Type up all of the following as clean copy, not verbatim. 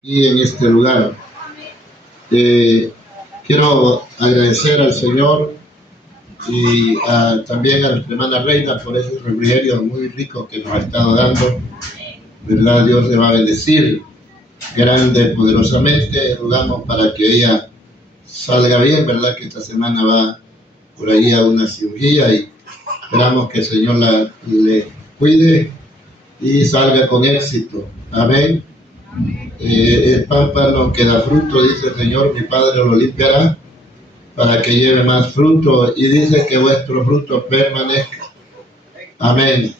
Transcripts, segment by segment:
Y en este lugar. Quiero agradecer al Señor y también a nuestra hermana Reina por ese refrigerio muy rico que nos ha estado dando. ¿Verdad? Dios le va a bendecir grande, poderosamente. Rogamos para que ella salga bien, ¿verdad? Que esta semana va por ahí a una cirugía y esperamos que el Señor le cuide y salga con éxito. Amén. El pámpano que da fruto, dice el Señor, mi Padre lo limpiará para que lleve más fruto, y dice que vuestro fruto permanezca. Amén.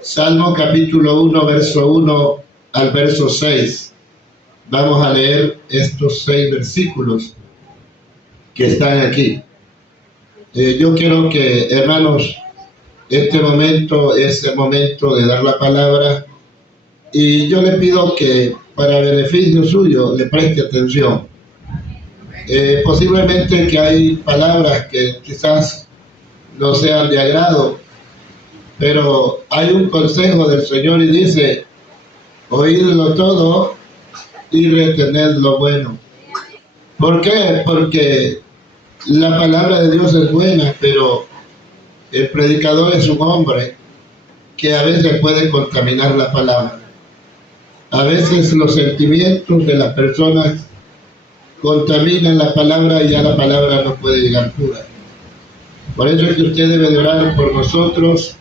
Salmo capítulo 1, verso 1 al verso 6. Vamos a leer estos 6 versículos que están aquí. Yo quiero que, hermanos, este momento es el momento de dar la palabra, y yo le pido que para beneficio suyo le preste atención. Posiblemente que hay palabras que quizás no sean de agrado, pero hay un consejo del Señor y dice: oídlo todo y retened lo bueno. ¿Por qué? Porque la palabra de Dios es buena, pero el predicador es un hombre que a veces puede contaminar la palabra. A veces los sentimientos de las personas contaminan la palabra y ya la palabra no puede llegar pura. Por eso es que usted debe de orar por nosotros,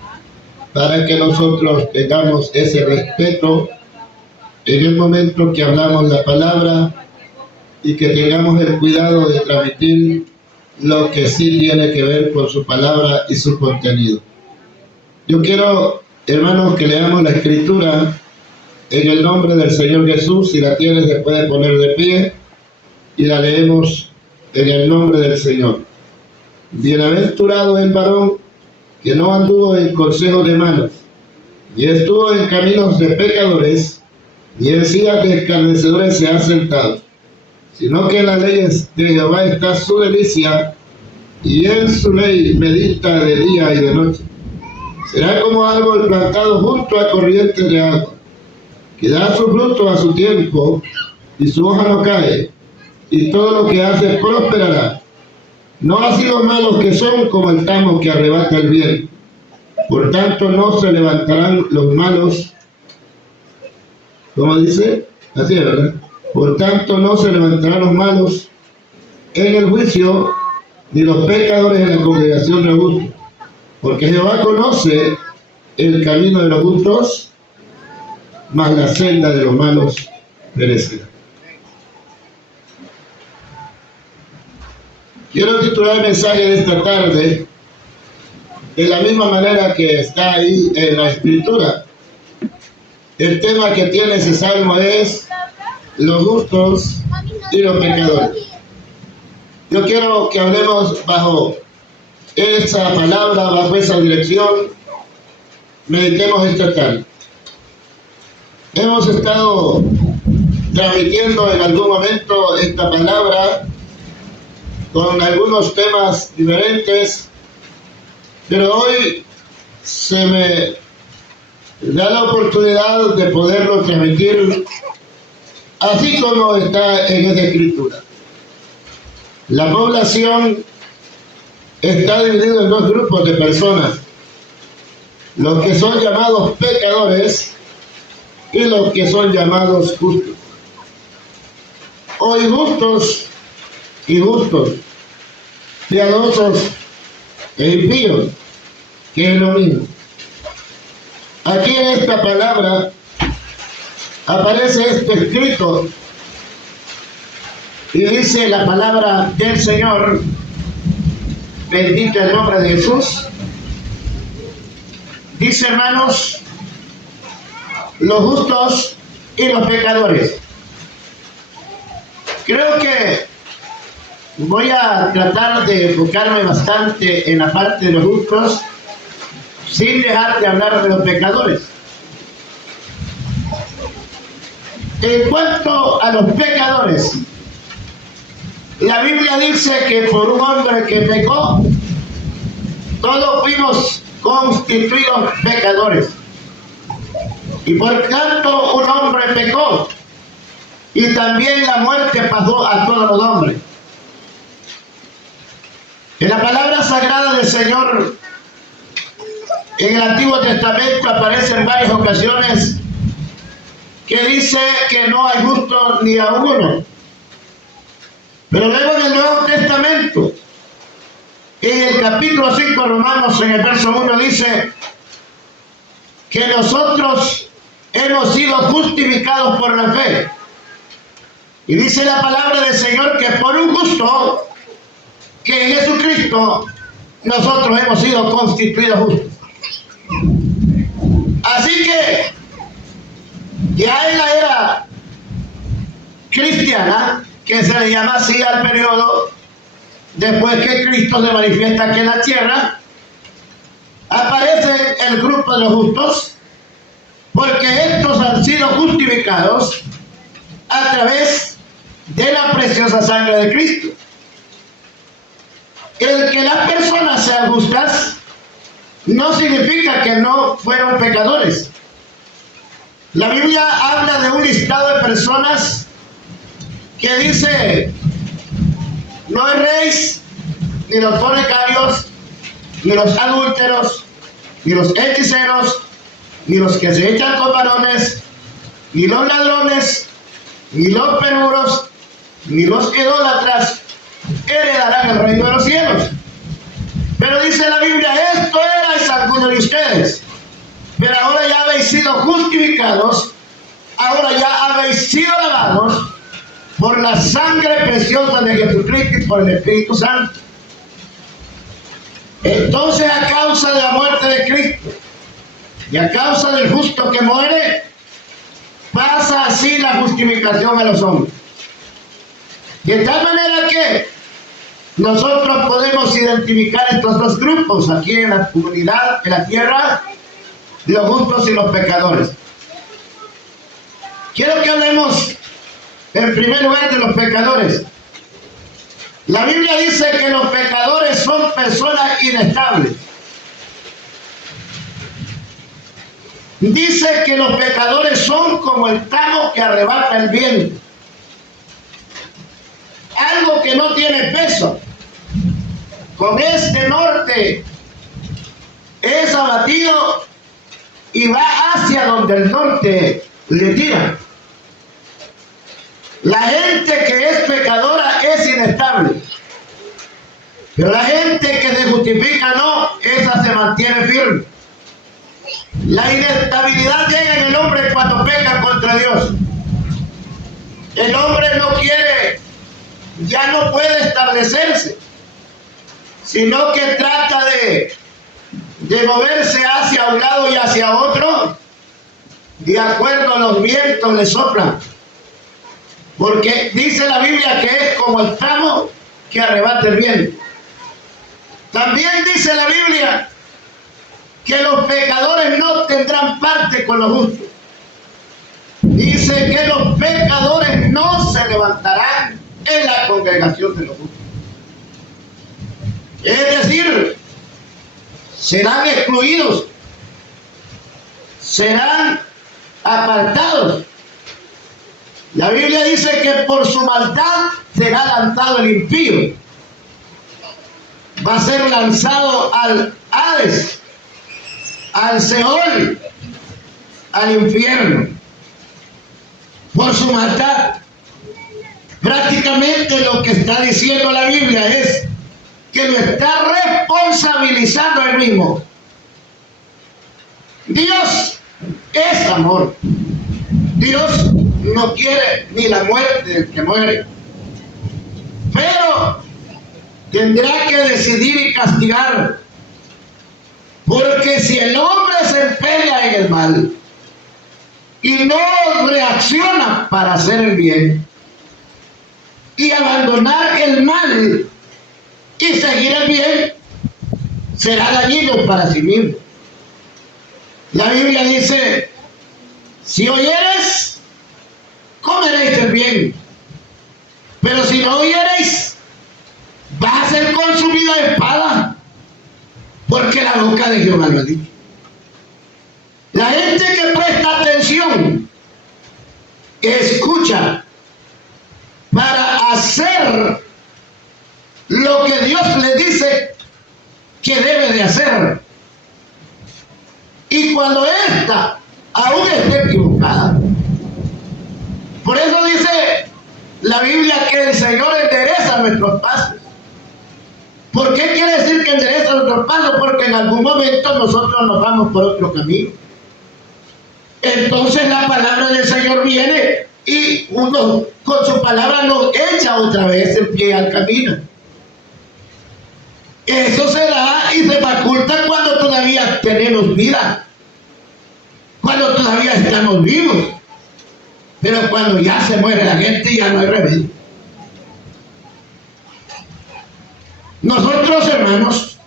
para que nosotros tengamos ese respeto en el momento que hablamos la palabra, y que tengamos el cuidado de transmitir lo que sí tiene que ver con su palabra y su contenido. Yo quiero, hermanos, que leamos la escritura en el nombre del Señor Jesús. Si la tiene, se puede poner de pie y la leemos en el nombre del Señor. Bienaventurado el varón que no anduvo en consejo de malos, ni estuvo en caminos de pecadores, ni en sillas de escarnecedores se ha sentado, sino que en las leyes de Jehová está su delicia, y en su ley medita de día y de noche. Será como árbol plantado junto a corrientes de agua, que da su fruto a su tiempo, y su hoja no cae, y todo lo que hace prosperará. No así los malos, que son como el tamo que arrebata el viento. Por tanto no se levantarán los malos, ¿cómo dice? Así es, ¿verdad? Por tanto no se levantarán los malos en el juicio, ni los pecadores en la congregación de los justos. Porque Jehová conoce el camino de los justos, mas la senda de los malos perecerá. Quiero titular el mensaje de esta tarde de la misma manera que está ahí en la escritura. El tema que tiene ese salmo es los justos y los pecadores. Yo quiero que hablemos bajo esa palabra, bajo esa dirección. Meditemos esta tarde. Hemos estado transmitiendo en algún momento esta palabra con algunos temas diferentes, pero hoy se me da la oportunidad de poderlo transmitir así como está en esta escritura. La población está dividida en 2 grupos de personas: los que son llamados pecadores y los que son llamados justos. O injustos y justos, piadosos e impíos, que es lo mismo. Aquí en esta palabra aparece este escrito y dice la palabra del Señor, bendito el nombre de Jesús. Dice, hermanos, los justos y los pecadores. Creo que voy a tratar de enfocarme bastante en la parte de los justos, sin dejar de hablar de los pecadores. En cuanto a los pecadores, la Biblia dice que por un hombre que pecó, todos fuimos constituidos pecadores. Y por tanto un hombre pecó, y también la muerte pasó a todos los hombres. En la palabra sagrada del Señor, en el Antiguo Testamento aparece en varias ocasiones que dice que no hay justo ni a uno. Pero luego en el Nuevo Testamento, en el capítulo 5 de Romanos, en el verso 1, dice que nosotros hemos sido justificados por la fe. Y dice la palabra del Señor que por un justo, que en Jesucristo, nosotros hemos sido constituidos justos. Así que ya en la era cristiana, que se le llama así al periodo después que Cristo se manifiesta aquí en la tierra, aparece el grupo de los justos, porque estos han sido justificados a través de la preciosa sangre de Cristo. El que las personas sean justas no significa que no fueron pecadores. La Biblia habla de un listado de personas que dice: no erréis, ni los fornicarios, ni los adúlteros, ni los hechiceros, ni los que se echan con varones, ni los ladrones, ni los perjuros, ni los idólatras heredarán el reino de los cielos. Pero dice la Biblia: esto erais algunos de ustedes, pero ahora ya habéis sido justificados, ahora ya habéis sido lavados por la sangre preciosa de Jesucristo y por el Espíritu Santo. Entonces, a causa de la muerte de Cristo y a causa del justo que muere, pasa así la justificación a los hombres. De tal manera que nosotros podemos identificar estos dos grupos aquí en la comunidad, en la tierra, los justos y los pecadores. Quiero que hablemos en primer lugar de los pecadores. La Biblia dice que los pecadores son personas inestables. Dice que los pecadores son como el tamo que arrebata el viento. Algo que no tiene peso. Con este norte es abatido y va hacia donde el norte le tira. La gente que es pecadora es inestable, pero la gente que se justifica no, esa se mantiene firme. La inestabilidad llega en el hombre cuando peca contra Dios. El hombre no quiere, ya no puede establecerse, sino que trata de moverse hacia un lado y hacia otro, de acuerdo a los vientos le soplan. Porque dice la Biblia que es como el tamo que arrebata el viento. También dice la Biblia que los pecadores no tendrán parte con los justos. Dice que los pecadores no se levantarán en la congregación de los justos. Es decir, serán excluidos, serán apartados. La Biblia dice que por su maldad será lanzado el impío. Va a ser lanzado al Hades, al Seol, al infierno. Por su maldad. Prácticamente lo que está diciendo la Biblia es que lo está responsabilizando él mismo. Dios es amor. Dios no quiere ni la muerte del que muere, pero tendrá que decidir y castigar, porque si el hombre se empeña en el mal y no reacciona para hacer el bien y abandonar el mal y seguir el bien, será dañino para sí mismo. La Biblia dice: si oyeres, comeréis el bien, pero si no oyereis, vas a ser consumido de espada, porque la boca de Jehová lo ha dicho. La gente que presta atención, escucha para hacer lo que Dios le dice que debe de hacer. Y cuando ésta aún esté equivocada. Por eso dice la Biblia que el Señor endereza nuestros pasos. ¿Por qué quiere decir que endereza nuestros pasos? Porque en algún momento nosotros nos vamos por otro camino. Entonces la palabra del Señor viene y uno con su palabra nos echa otra vez el pie al camino. Eso se da y se faculta cuando todavía tenemos vida, cuando todavía estamos vivos. Pero cuando ya se muere la gente ya no hay remedio. Nosotros, hermanos,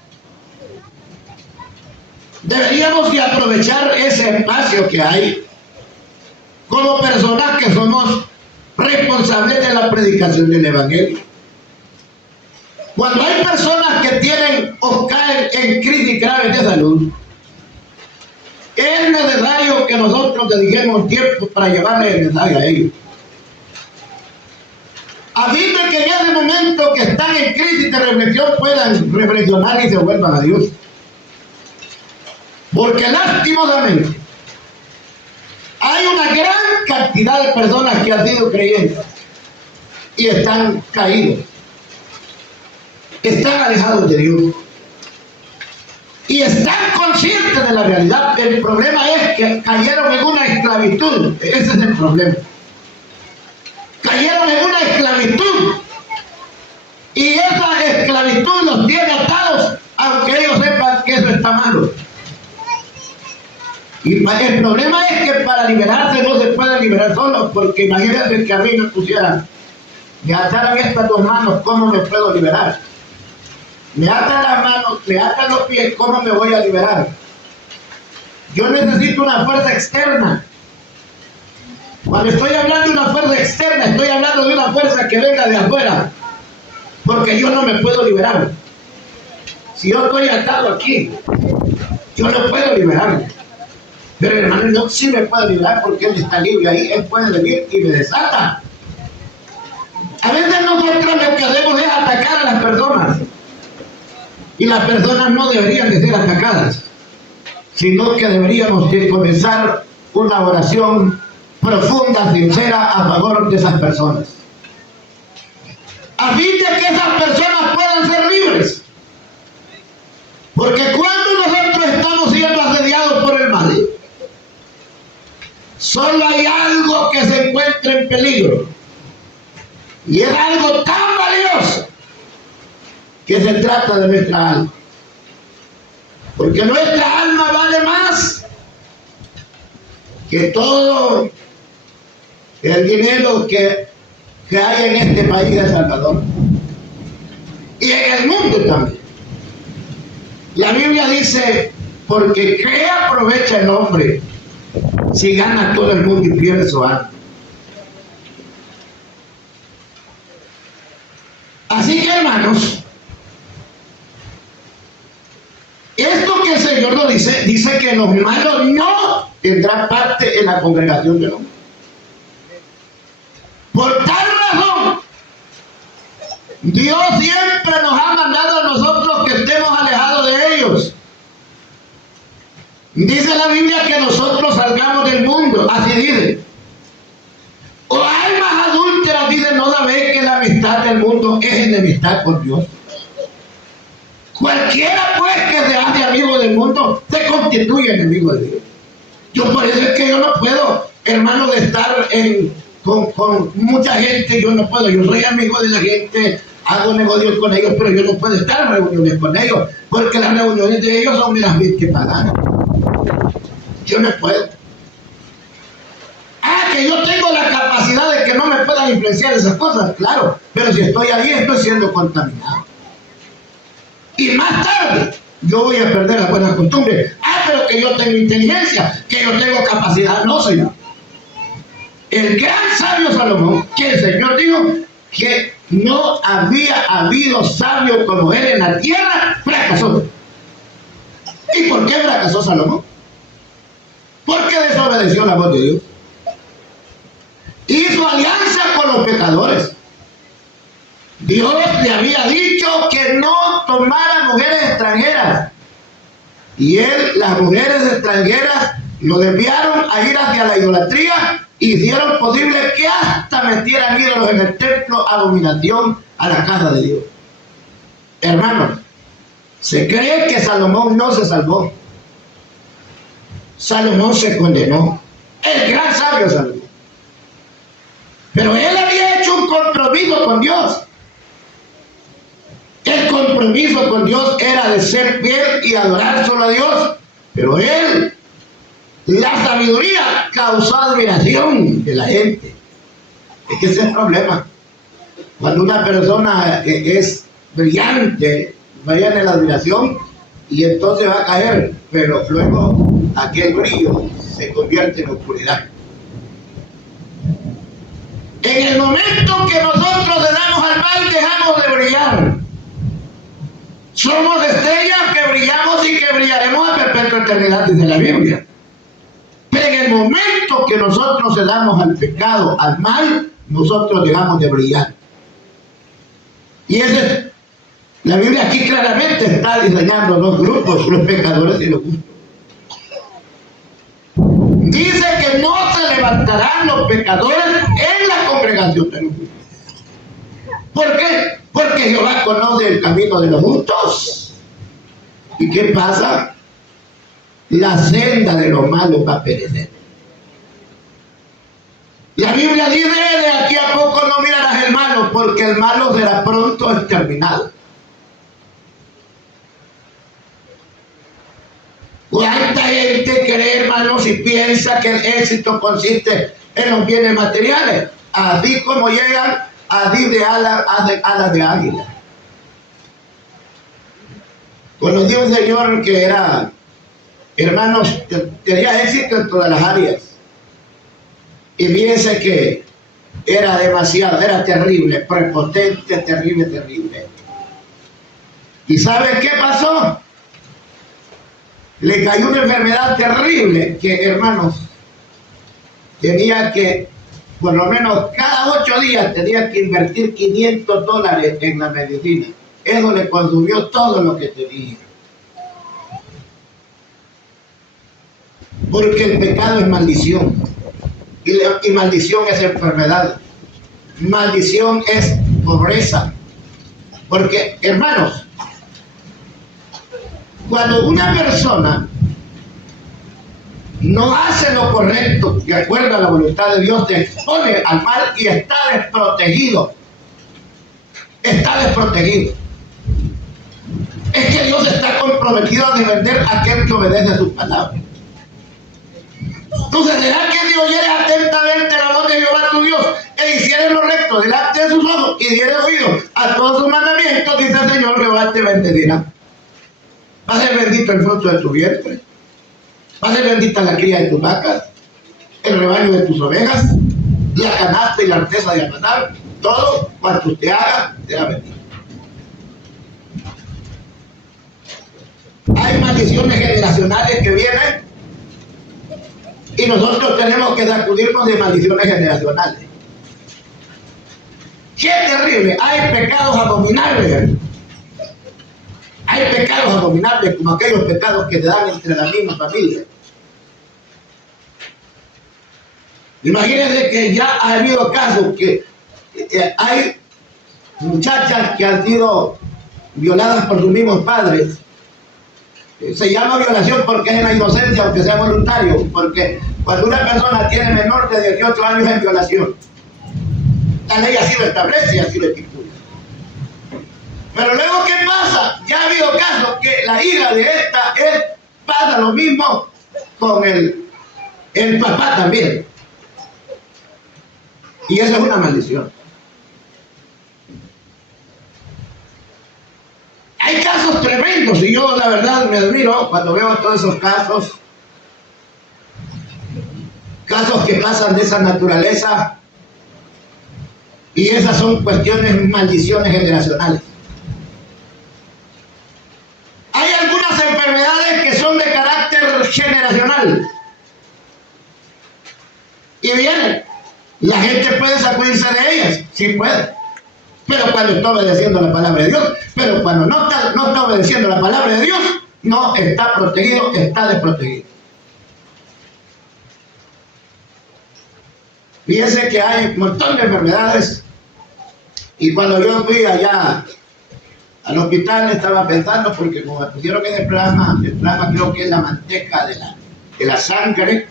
deberíamos de aprovechar ese espacio que hay como personas que somos responsables de la predicación del Evangelio. Cuando hay personas que tienen o caen en crisis graves de salud, es necesario que nosotros dediquemos tiempo para llevarle el mensaje a ellos. A fin de que en ese momento que están en crisis de reflexión puedan reflexionar y se vuelvan a Dios. Porque lastimosamente hay una gran cantidad de personas que han sido creyentes y están caídos, están alejados de Dios y están conscientes de la realidad. El problema es que cayeron en una esclavitud. Ese es el problema. Cayeron en una esclavitud y esa esclavitud los tiene atados, aunque ellos sepan que eso está malo. Y el problema es que para liberarse no se puede liberar solo, porque imagínense que a mí me pusieran, me ataran estas dos manos, ¿cómo me puedo liberar? Me atan las manos, me atan los pies, ¿cómo me voy a liberar? Yo necesito una fuerza externa. Cuando estoy hablando de una fuerza externa, estoy hablando de una fuerza que venga de afuera, porque yo no me puedo liberar. Si yo estoy atado aquí, yo no puedo liberarme. Pero el hermano no, sí me puede liberar porque Él está libre ahí, Él puede venir y me desata. A veces nosotros lo que hacemos es atacar a las personas. Y las personas no deberían de ser atacadas, sino que deberíamos de comenzar una oración profunda, sincera, a favor de esas personas. A fin de que esas personas puedan ser libres. Porque cuando nosotros estamos siendo asediados por el mal, solo hay algo que se encuentra en peligro. Y es algo tan valioso que se trata de nuestra alma. Porque nuestra alma vale más que todo el dinero que hay en este país de Salvador. Y en el mundo también. La Biblia dice, porque ¿qué aprovecha el hombre si gana todo el mundo y pierde su alma? Así que, hermanos, esto que el Señor nos dice que los malos no tendrán parte en la congregación del hombre. Por tal razón, Dios siempre nos ha mandado a nosotros que estemos alejados de ellos. Dice la Biblia que nosotros salgamos del mundo, así dice. O almas adúlteras, dice, no sabéis que la amistad del mundo es enemistad con Dios. Cualquiera pues que se hace amigo del mundo se constituye enemigo de Dios. Yo por eso es que yo no puedo, hermano, de estar con mucha gente. Yo no puedo, yo soy amigo de la gente, hago negocios con ellos, pero yo no puedo estar en reuniones con ellos, porque las reuniones de ellos son meramente paganas. Yo no puedo. Que yo tengo la capacidad de que no me puedan influenciar esas cosas, claro, pero si estoy ahí estoy siendo contaminado. Y más tarde yo voy a perder la buena costumbre. Pero que yo tengo inteligencia, que yo tengo capacidad. No, Señor. El gran sabio Salomón, que el Señor dijo que no había habido sabio como él en la tierra, fracasó. ¿Y por qué fracasó Salomón? Porque desobedeció la voz de Dios. Hizo alianza con los pecadores. Dios le había dicho que no tomara mujeres extranjeras. Y las mujeres extranjeras lo desviaron a ir hacia la idolatría y hicieron posible que hasta metieran ídolos en el templo, abominación a la casa de Dios. Hermanos, se cree que Salomón no se salvó. Salomón se condenó. El gran sabio Salomón. Pero él había hecho un compromiso con Dios. El compromiso con Dios era de ser fiel y adorar solo a Dios. Pero la sabiduría causó admiración de la gente. Es que ese es el problema. Cuando una persona es brillante, vaya en la admiración y entonces va a caer, pero luego aquel brillo se convierte en oscuridad. En el momento que nosotros le damos al mal, dejamos de brillar. Somos estrellas que brillamos y que brillaremos a perpetua eternidad, dice la Biblia. Pero en el momento que nosotros le damos al pecado, al mal, nosotros dejamos de brillar. Y la Biblia aquí claramente está diseñando dos grupos, los pecadores y los justos. Dice que no se levantarán los pecadores en la congregación de los justos. ¿Por qué? Porque Jehová conoce el camino de los justos. ¿Y qué pasa? La senda de los malos va a perecer. La Biblia dice: de aquí a poco no mirarás el malo, porque el malo será pronto exterminado. ¿Cuánta gente cree, hermanos, y piensa que el éxito consiste en los bienes materiales? Así como llegan así de alas de águila. Conocí a un señor que era, hermanos, tenía éxito en todas las áreas. Y fíjense que era demasiado, era terrible, prepotente, terrible. ¿Y sabe qué pasó? Le cayó una enfermedad terrible que, hermanos, tenía que, por lo menos cada 8 días, tenía que invertir $500 en la medicina. Eso le consumió todo lo que tenía. Porque el pecado es maldición. Y maldición es enfermedad. Maldición es pobreza. Porque, hermanos, cuando una persona no hace lo correcto, de acuerdo a la voluntad de Dios, se expone al mal y está desprotegido. Está desprotegido. Es que Dios está comprometido a defender a aquel que obedece a sus palabras. Entonces, ¿será que si oyeres atentamente la voz de Jehová tu Dios e hicieres lo recto delante de sus ojos y dieres oído a todos sus mandamientos, dice el Señor, Jehová te bendecirá? Va a ser bendito el fruto de tu vientre, va a ser bendita la cría de tus vacas, el rebaño de tus ovejas, la canasta y la arteza de amanar, todo cuanto usted haga será bendito. Hay maldiciones generacionales que vienen y nosotros tenemos que sacudirnos de maldiciones generacionales. ¡Qué terrible! Hay pecados abominables. Hay pecados abominables como aquellos pecados que se dan entre la misma familia. Imagínense que ya ha habido casos que hay muchachas que han sido violadas por sus mismos padres. Se llama violación porque es en la inocencia, aunque sea voluntario, porque cuando una persona tiene menor de 18 años es violación. La ley así lo establece y así lo estipula. Pero luego, ¿qué pasa? Ya ha habido casos que la hija de esta pasa lo mismo con el papá también. Y eso es una maldición. Hay casos tremendos y yo la verdad me admiro cuando veo todos esos casos que pasan de esa naturaleza, y esas son cuestiones, maldiciones generacionales. Hay algunas enfermedades que son de carácter generacional y vienen. La gente puede sacudirse de ellas, sí puede. pero cuando está obedeciendo la palabra de Dios. Pero cuando no está obedeciendo la palabra de Dios, no está protegido, está desprotegido. Fíjense que hay un montón de enfermedades, y cuando yo fui allá al hospital estaba pensando, porque como me pusieron en el plasma creo que es la manteca de la sangre.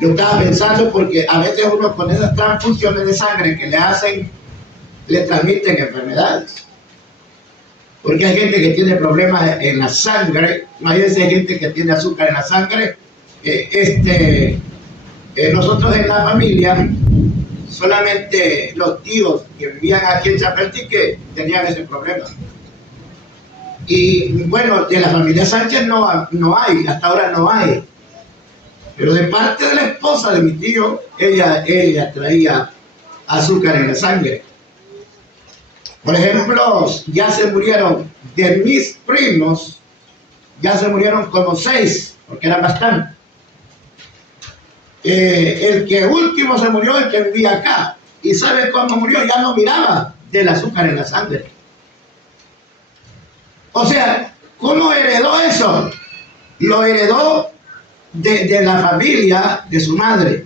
Yo estaba pensando porque a veces uno con esas transfusiones de sangre que le hacen, le transmiten enfermedades. Porque hay gente que tiene problemas en la sangre, hay gente que tiene azúcar en la sangre. Nosotros en la familia, solamente los tíos que vivían aquí en Chapeltique que tenían ese problema. Y bueno, de la familia Sánchez no hay, hasta ahora no hay. Pero de parte de la esposa de mi tío, ella traía azúcar en la sangre. Por ejemplo, ya se murieron de mis primos, ya se murieron como 6, porque eran bastantes. El que último se murió, el que vivía acá. ¿Y sabe cómo murió? Ya no miraba del azúcar en la sangre. O sea, ¿cómo heredó eso? Lo heredó de la familia de su madre.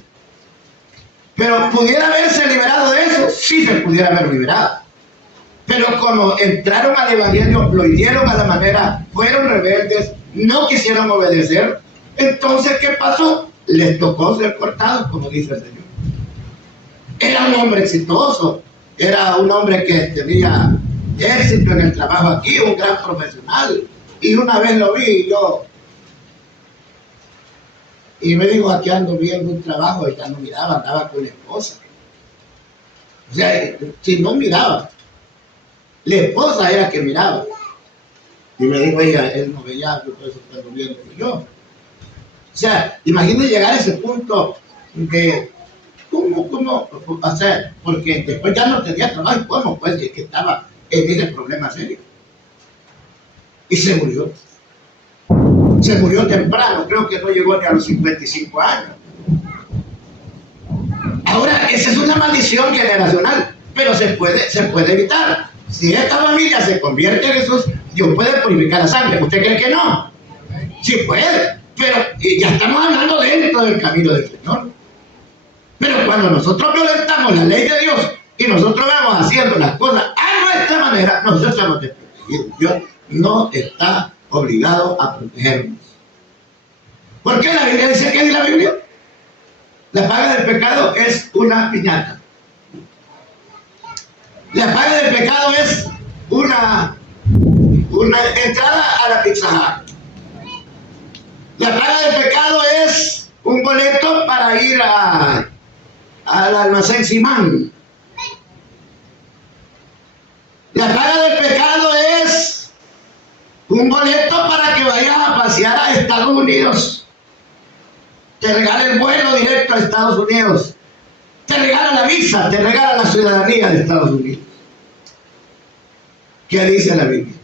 Pero pudiera haberse liberado de eso, sí se pudiera haber liberado. Pero como entraron al evangelio, lo hicieron a la manera, fueron rebeldes, no quisieron obedecer. Entonces, ¿qué pasó? Les tocó ser cortados, como dice el Señor. Era un hombre exitoso, era un hombre que tenía éxito en el trabajo aquí, un gran profesional. Y una vez lo vi y me dijo, aquí ando viendo un trabajo, y ya no miraba, andaba con la esposa. O sea, si no miraba, la esposa era que miraba. Y me dijo ella, él no veía, yo por eso estoy viendo yo. O sea, imagínate llegar a ese punto de ¿cómo hacer? Porque después ya no tenía trabajo, y cómo, pues, es que estaba en ese problema serio. Y se murió. Se murió temprano, creo que no llegó ni a los 55 años. Ahora, esa es una maldición generacional, pero se puede evitar. Si esta familia se convierte en Jesús, Dios puede purificar la sangre. ¿Usted cree que no? Sí puede, pero ya estamos hablando dentro del camino del Señor. Pero cuando nosotros violentamos la ley de Dios y nosotros vamos haciendo las cosas a nuestra manera, nosotros estamos desprotegidos. Dios no está obligado a protegernos. ¿Por qué la Biblia dice? ¿Qué dice la Biblia? La paga del pecado es una piñata. La paga del pecado es una entrada a la Pizza Hut. La paga del pecado es un boleto para ir al almacén Simán. La paga del pecado es un boleto para que vayas a pasear a Estados Unidos. Te regala el vuelo directo a Estados Unidos. Te regala la visa, te regala la ciudadanía de Estados Unidos. ¿Qué dice la Biblia?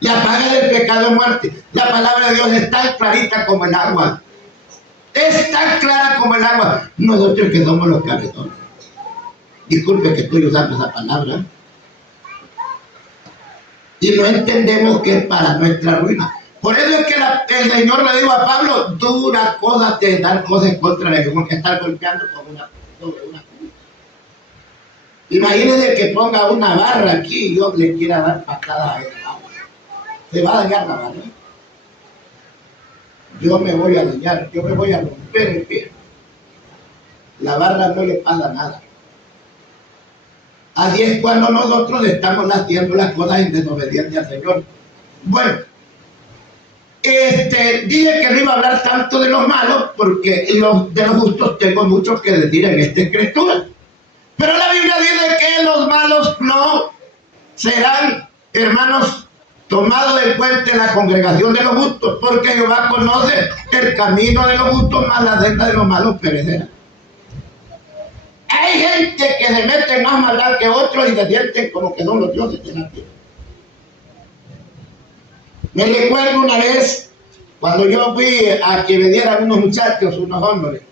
La paga del pecado es muerte. La palabra de Dios es tan clarita como el agua. Es tan clara como el agua. Nosotros que somos los cabetones. Disculpe que estoy usando esa palabra. Y no entendemos que es para nuestra ruina. Por eso es que el Señor le dijo a Pablo, dura cosa de dar cosas contra el Señor, que estar golpeando sobre una cruz. Imagínense que ponga una barra aquí y yo le quiera dar patadas a esa barra. Se va a dañar la barra. Yo me voy a dañar, yo me voy a romper el pie. La barra no le pasa nada. Así es cuando nosotros estamos haciendo las cosas en desobediencia al Señor. Bueno, dije que no iba a hablar tanto de los malos, porque de los justos tengo mucho que decir en esta escritura. Pero la Biblia dice que los malos no serán, hermanos, tomados en cuenta en la congregación de los justos, porque Jehová conoce el camino de los justos, mas la senda de los malos perecerá. Hay gente que se mete más maldad que otros y se sienten como que son los dioses de la tierra. Me recuerdo una vez cuando yo fui a que me dieran unos muchachos, unos hombres,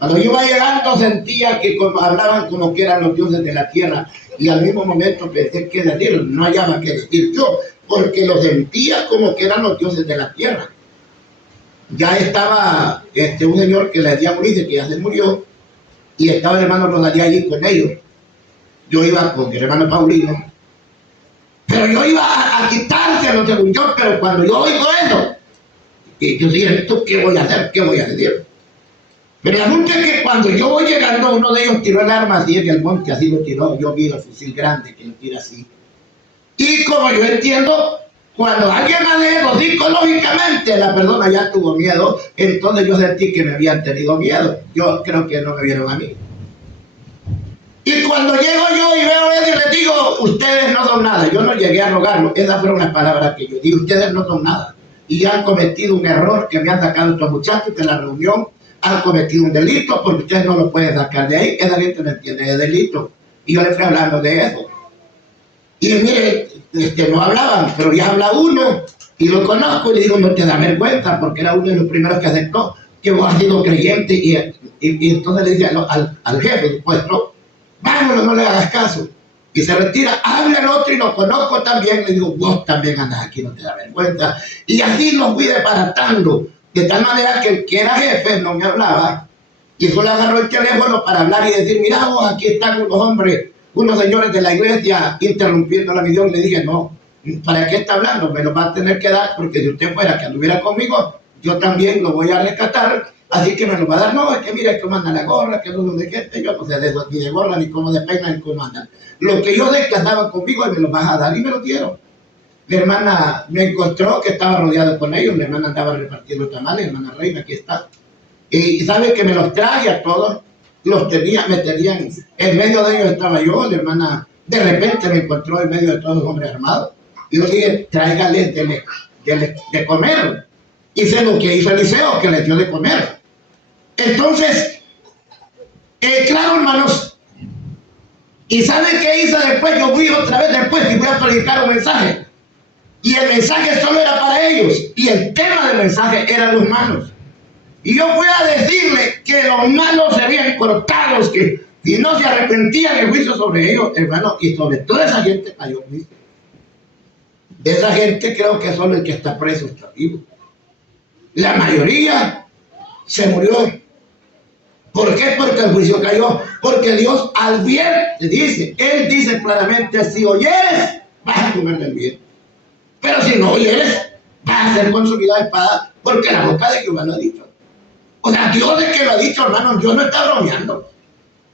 Cuando yo iba llegando sentía que hablaban como que eran los dioses de la tierra y al mismo momento pensé qué decir, no hallaba qué decir yo, porque lo sentía como que eran los dioses de la tierra. Ya estaba un señor que le decía Ulises, que ya se murió, y estaba el hermano Rosalía allí con ellos. Yo iba con el hermano Paulino, pero yo iba a quitárselo según yo, pero cuando yo oigo eso, y yo siento, ¿qué voy a hacer? ¿Qué voy a decir? Pero la es que cuando yo voy llegando, uno de ellos tiró el arma así en el monte, así lo tiró. Yo vi el fusil grande que lo tira así. Y como yo entiendo, cuando alguien hace eso psicológicamente, la persona ya tuvo miedo, entonces yo sentí que me habían tenido miedo. Yo creo que no me vieron a mí. Y cuando llego yo y veo eso y les digo, ustedes no son nada. Yo no llegué a rogarlo. Esas fueron las palabras que yo di. Ustedes no son nada. Y han cometido un error que me han sacado estos muchachos de la reunión. Han cometido un delito porque ustedes no lo pueden sacar de ahí. Esa gente no entiende de delito. Y yo les fui hablando de eso. Y mire, no hablaban, pero ya habla uno. Y lo conozco y le digo, no te da vergüenza, porque era uno de los primeros que aceptó que vos has sido creyente. Y entonces le dice al jefe del puesto, vámonos, no le hagas caso. Y se retira, habla el otro y lo conozco también. Le digo, vos también andas aquí, no te da vergüenza. Y así nos fui desbaratando. De tal manera que el que era jefe no me hablaba. Y solo agarró el teléfono para hablar y decir, mira vos, aquí están unos hombres, unos señores de la iglesia interrumpiendo la misión. Le dije, no, ¿para qué está hablando? Me lo va a tener que dar, porque si usted fuera que anduviera conmigo, yo también lo voy a rescatar. Así que me lo va a dar. No, es que mira que manda la gorra, que no sé qué. Yo no sé de eso, ni de gorra, ni cómo de peina, ni cómo andan. Lo que yo sé que andaban conmigo y me lo vas a dar y me lo dieron. Mi hermana me encontró que estaba rodeado con ellos. Mi hermana andaba repartiendo tamales. Hermana Reina, aquí está. Y sabe que me los traje a todos. Los tenía, me tenían. En medio de ellos estaba yo. La hermana de repente me encontró en medio de todos los hombres armados. Y yo dije, tráigale de comer. Hice lo que hizo Eliseo, que les dio de comer. Entonces, claro, hermanos. ¿Y saben qué hice después? Yo fui otra vez después y voy a predicar un mensaje. Y el mensaje solo era para ellos. Y el tema del mensaje eran los malos. Y yo fui a decirle que los malos serían cortados, que si no se arrepentían el juicio sobre ellos, hermano, y sobre toda esa gente cayó juicio. De esa gente creo que solo el que está preso está vivo. La mayoría se murió. ¿Por qué? Porque el juicio cayó. Porque Dios al bien dice, Él dice claramente, si oyeres, vas a comer del bien. Pero si no oyeres, vas a ser consumida de espada, porque la boca de Jehová lo ha dicho. O sea, Dios de que lo ha dicho, hermano, Dios no está bromeando.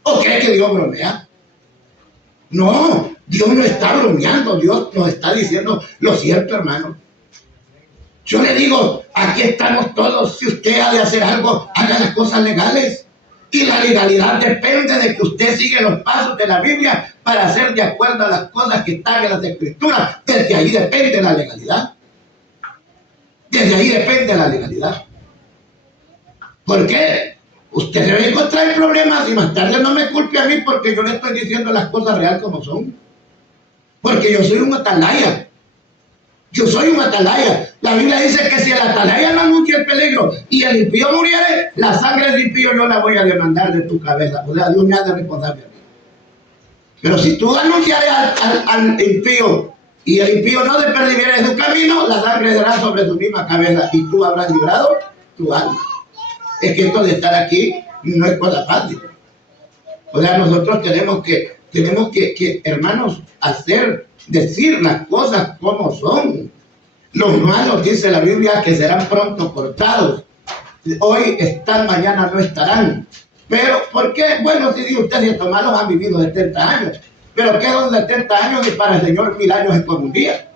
¿O cree que Dios bromea? No, Dios no está bromeando, Dios nos está diciendo lo cierto, hermano. Yo le digo, aquí estamos todos, si usted ha de hacer algo, haga las cosas legales. Y la legalidad depende de que usted siga los pasos de la Biblia para hacer de acuerdo a las cosas que están en las Escrituras. Desde ahí depende la legalidad. Desde ahí depende la legalidad. ¿Por qué? Usted se va a encontrar en problemas y más tarde no me culpe a mí porque yo le estoy diciendo las cosas reales como son. Porque yo soy un atalaya. Yo soy un atalaya. La Biblia dice que si el atalaya no anuncia el peligro y el impío muriere, la sangre del impío yo la voy a demandar de tu cabeza. O sea, Dios me hace responsable a mí. Pero si tú anunciares al impío y el impío no se perdiera de su camino, la sangre será sobre tu misma cabeza y tú habrás librado tu alma. Es que esto de estar aquí no es cosa fácil. O sea, nosotros tenemos que hermanos, decir las cosas como son. Los malos, dice la Biblia, que serán pronto cortados. Hoy están, mañana no estarán. Pero, ¿por qué? Bueno, si dice usted, si estos malos han vivido 70 años. Pero ¿qué son 70 años? Y para el Señor 1000 años es como un día.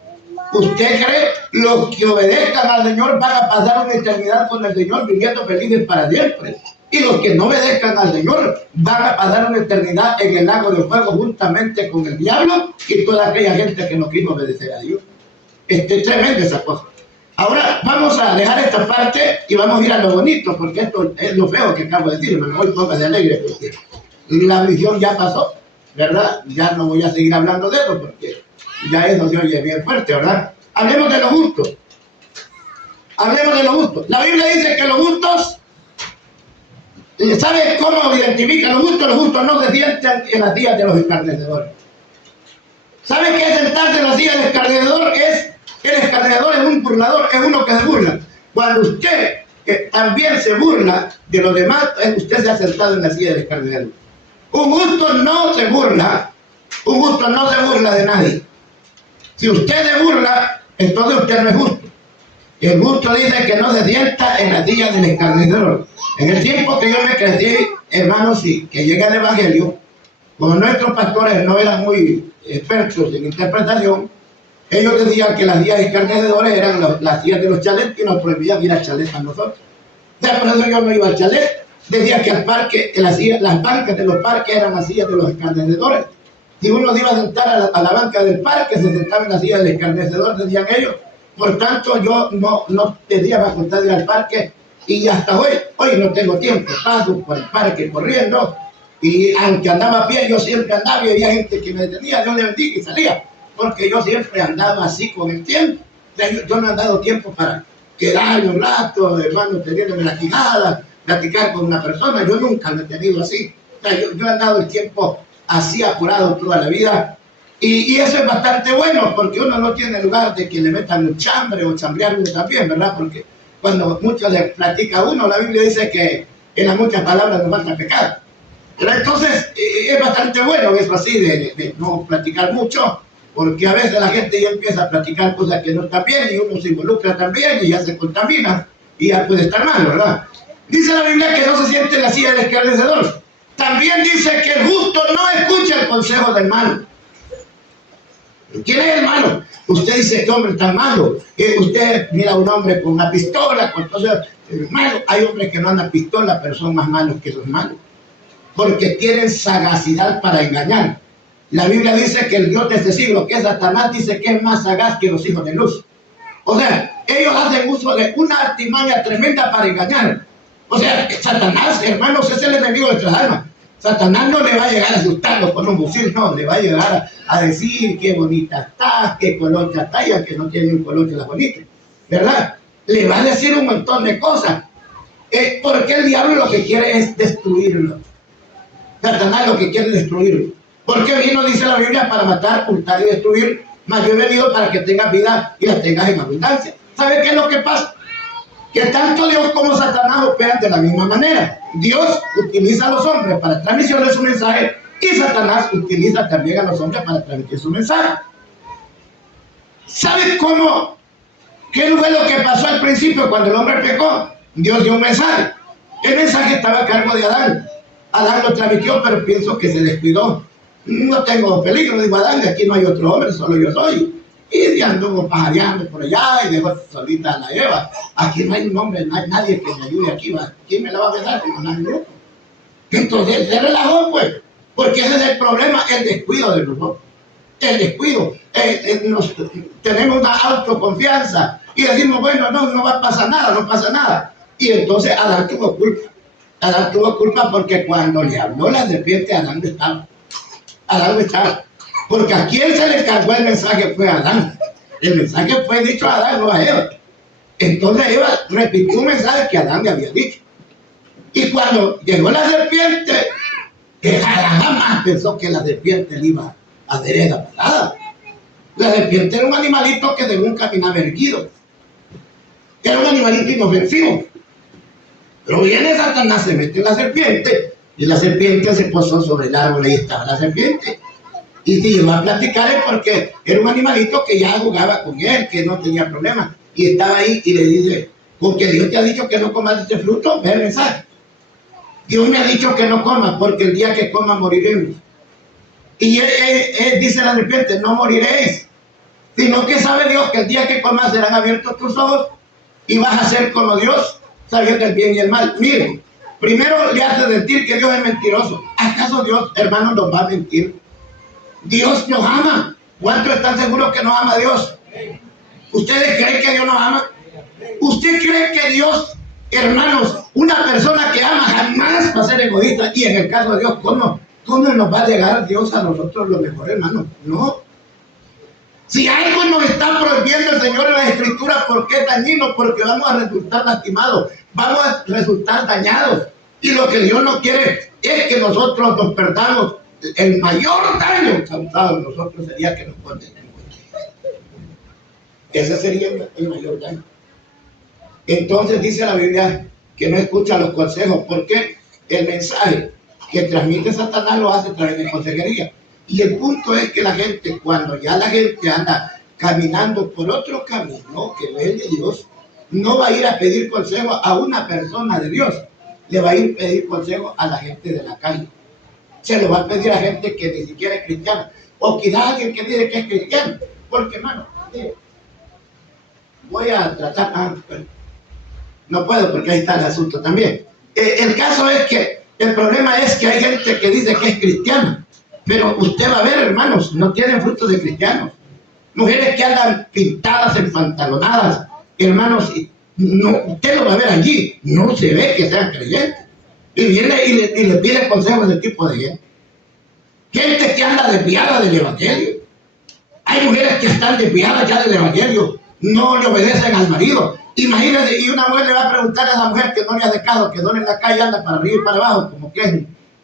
¿Usted cree los que obedezcan al Señor van a pasar una eternidad con el Señor viviendo felices para siempre? Y los que no obedezcan al Señor van a pasar una eternidad en el lago de fuego juntamente con el diablo y toda aquella gente que no quiso obedecer a Dios. Es tremenda esa cosa. Ahora vamos a dejar esta parte y vamos a ir a lo bonito, porque esto es lo feo que acabo de decir. Me voy poco de alegre porque la visión ya pasó, ¿verdad? Ya no voy a seguir hablando de eso porque ya eso se oye bien fuerte, ¿verdad? Hablemos de lo justo. Hablemos de lo justo. La Biblia dice que los justos ¿Sabe cómo identifica los justos? Los justos no se sientan en las sillas de los escarnecedores. ¿Sabe qué es sentarse en la silla del escarnecedor? El escarnecedor es un burlador, es uno que se burla. Cuando usted también se burla de los demás, usted se ha sentado en la silla del escarnecedor. Un justo no se burla. Un justo no se burla de nadie. Si usted se burla, entonces usted no es justo. El justo dice que no se sienta en la silla del escarnecedor. En el tiempo que yo me crecí, hermanos, sí, que llega el Evangelio, como nuestros pastores no eran muy expertos en interpretación, ellos decían que las sillas escarnecedores eran las sillas de los chalets y nos prohibían ir al chalet a nosotros. O sea, por eso yo no iba al chalet. Decía que al parque, las bancas de los parques eran las sillas de los escarnecedores. Si uno se iba a sentar a la banca del parque, se sentaba en la silla del escarnecedor, decían ellos. Por tanto, yo no tenía facultad de ir al parque y hasta hoy no tengo tiempo. Paso por el parque corriendo y aunque andaba a pie, yo siempre andaba y había gente que me detenía, yo le bendiga y salía. Porque yo siempre andaba así con el tiempo. O sea, yo no he dado tiempo para quedarme un rato, hermano, teniéndome la quijada, platicar con una persona. Yo nunca lo he tenido así. O sea, yo he andado el tiempo así apurado toda la vida. Y eso es bastante bueno, porque uno no tiene lugar de que le metan un chambre o chambrear uno también, ¿verdad? Porque cuando mucho le platica a uno, la Biblia dice que en las muchas palabras nos falta pecado. Pero entonces es bastante bueno eso así de no platicar mucho, porque a veces la gente ya empieza a platicar cosas que no están bien y uno se involucra también y ya se contamina y ya puede estar mal, ¿verdad? Dice la Biblia que no se siente en la silla del escarnecedor. También dice que el justo no escucha el consejo del malo. ¿Quién es el malo? Usted dice que hombre tan malo. Usted mira a un hombre con una pistola, entonces es malo. Hay hombres que no andan pistola, pero son más malos que esos malos. Porque tienen sagacidad para engañar. La Biblia dice que el Dios de este siglo, que es Satanás, dice que es más sagaz que los hijos de luz. O sea, ellos hacen uso de una artimaña tremenda para engañar. O sea, Satanás, hermanos, es el enemigo de nuestras almas. Satanás no le va a llegar a asustarlo con un fusil, no, le va a llegar a decir qué bonita está, qué colocha está, ya que no tiene un colocha la bonita, ¿verdad? Le va a decir un montón de cosas. Porque el diablo lo que quiere es destruirlo. Satanás lo que quiere es destruirlo. Porque vino, dice la Biblia, para matar, hurtar y destruir, mas yo he venido para que tengas vida y la tengas en abundancia. ¿Sabe qué es lo que pasa? Que tanto Dios como Satanás operan de la misma manera. Dios utiliza a los hombres para transmisión de su mensaje y Satanás utiliza también a los hombres para transmitir su mensaje. ¿Sabe cómo? ¿Qué fue lo que pasó al principio cuando el hombre pecó? Dios dio un mensaje. El mensaje estaba a cargo de Adán. Adán lo transmitió, pero pienso que se descuidó. No tengo peligro, digo Adán, aquí no hay otro hombre, solo yo soy. Y anduvo pajareando por allá y dejó solita a la Eva. Aquí no hay un hombre, no hay nadie que me ayude aquí. ¿Quién me la va a besar? Digo, no hay grupo. Entonces se relajó, pues. Porque ese es el problema, el descuido de nosotros. El descuido. Tenemos una autoconfianza y decimos, bueno, no va a pasar nada, no pasa nada. Y entonces Adán tuvo culpa. Adán tuvo culpa porque cuando le habló la serpiente, Adán no estaba. Adán no estaba. Porque a quien se le cargó el mensaje fue a Adán. El mensaje fue dicho a Adán, no a Eva. Entonces Eva repitió un mensaje que Adán le había dicho. Y cuando llegó la serpiente, Adán jamás pensó que la serpiente le iba a hacer esa pasada. La serpiente era un animalito que según caminaba erguido. Era un animalito inofensivo. Pero viene Satanás, se mete en la serpiente y la serpiente se posó sobre el árbol y estaba la serpiente. Y se llevó a platicar porque era un animalito que ya jugaba con él, que no tenía problema. Y estaba ahí y le dice, porque Dios te ha dicho que no comas este fruto, ve el mensaje. Dios me ha dicho que no comas porque el día que comas moriremos. Y él dice la serpiente, no moriréis, sino que sabe Dios que el día que comas serán abiertos tus ojos y vas a ser como Dios, sabiendo el bien y el mal. Miren, primero le hace sentir que Dios es mentiroso. ¿Acaso Dios, hermano, nos va a mentir? Dios nos ama. ¿Cuántos están seguros que nos ama Dios? ¿Ustedes creen que Dios nos ama? ¿Usted cree que Dios, hermanos, una persona que ama jamás va a ser egoísta? Y en el caso de Dios, ¿cómo nos va a llegar Dios a nosotros lo mejor, hermano? No. Si algo nos está prohibiendo el Señor en la Escritura, ¿por qué es dañino? Porque vamos a resultar lastimados, vamos a resultar dañados. Y lo que Dios no quiere es que nosotros nos perdamos. El mayor daño causado en nosotros sería que nos condenemos. Ese sería el mayor daño. Entonces dice la Biblia que no escucha los consejos, porque el mensaje que transmite Satanás lo hace a través de consejería. Y el punto es que la gente, cuando ya la gente anda caminando por otro camino que no es de Dios, no va a ir a pedir consejo a una persona de Dios, le va a ir a pedir consejo a la gente de la calle. Se lo va a pedir a gente que ni siquiera es cristiana, o quizás alguien que dice que es cristiano, porque hermano, voy a tratar, no puedo porque ahí está el asunto también. El caso es que el problema es que hay gente que dice que es cristiana, pero usted va a ver, hermanos, no tienen frutos de cristianos. Mujeres que andan pintadas, empantalonadas, hermanos, no, usted lo va a ver allí, no se ve que sean creyentes. Y viene y le pide consejos de tipo de gente. Gente que anda desviada del evangelio. Hay mujeres que están desviadas ya del evangelio, no le obedecen al marido. Imagínense, y una mujer le va a preguntar a esa mujer que no le ha dejado, que no en la calle anda para arriba y para abajo, como que es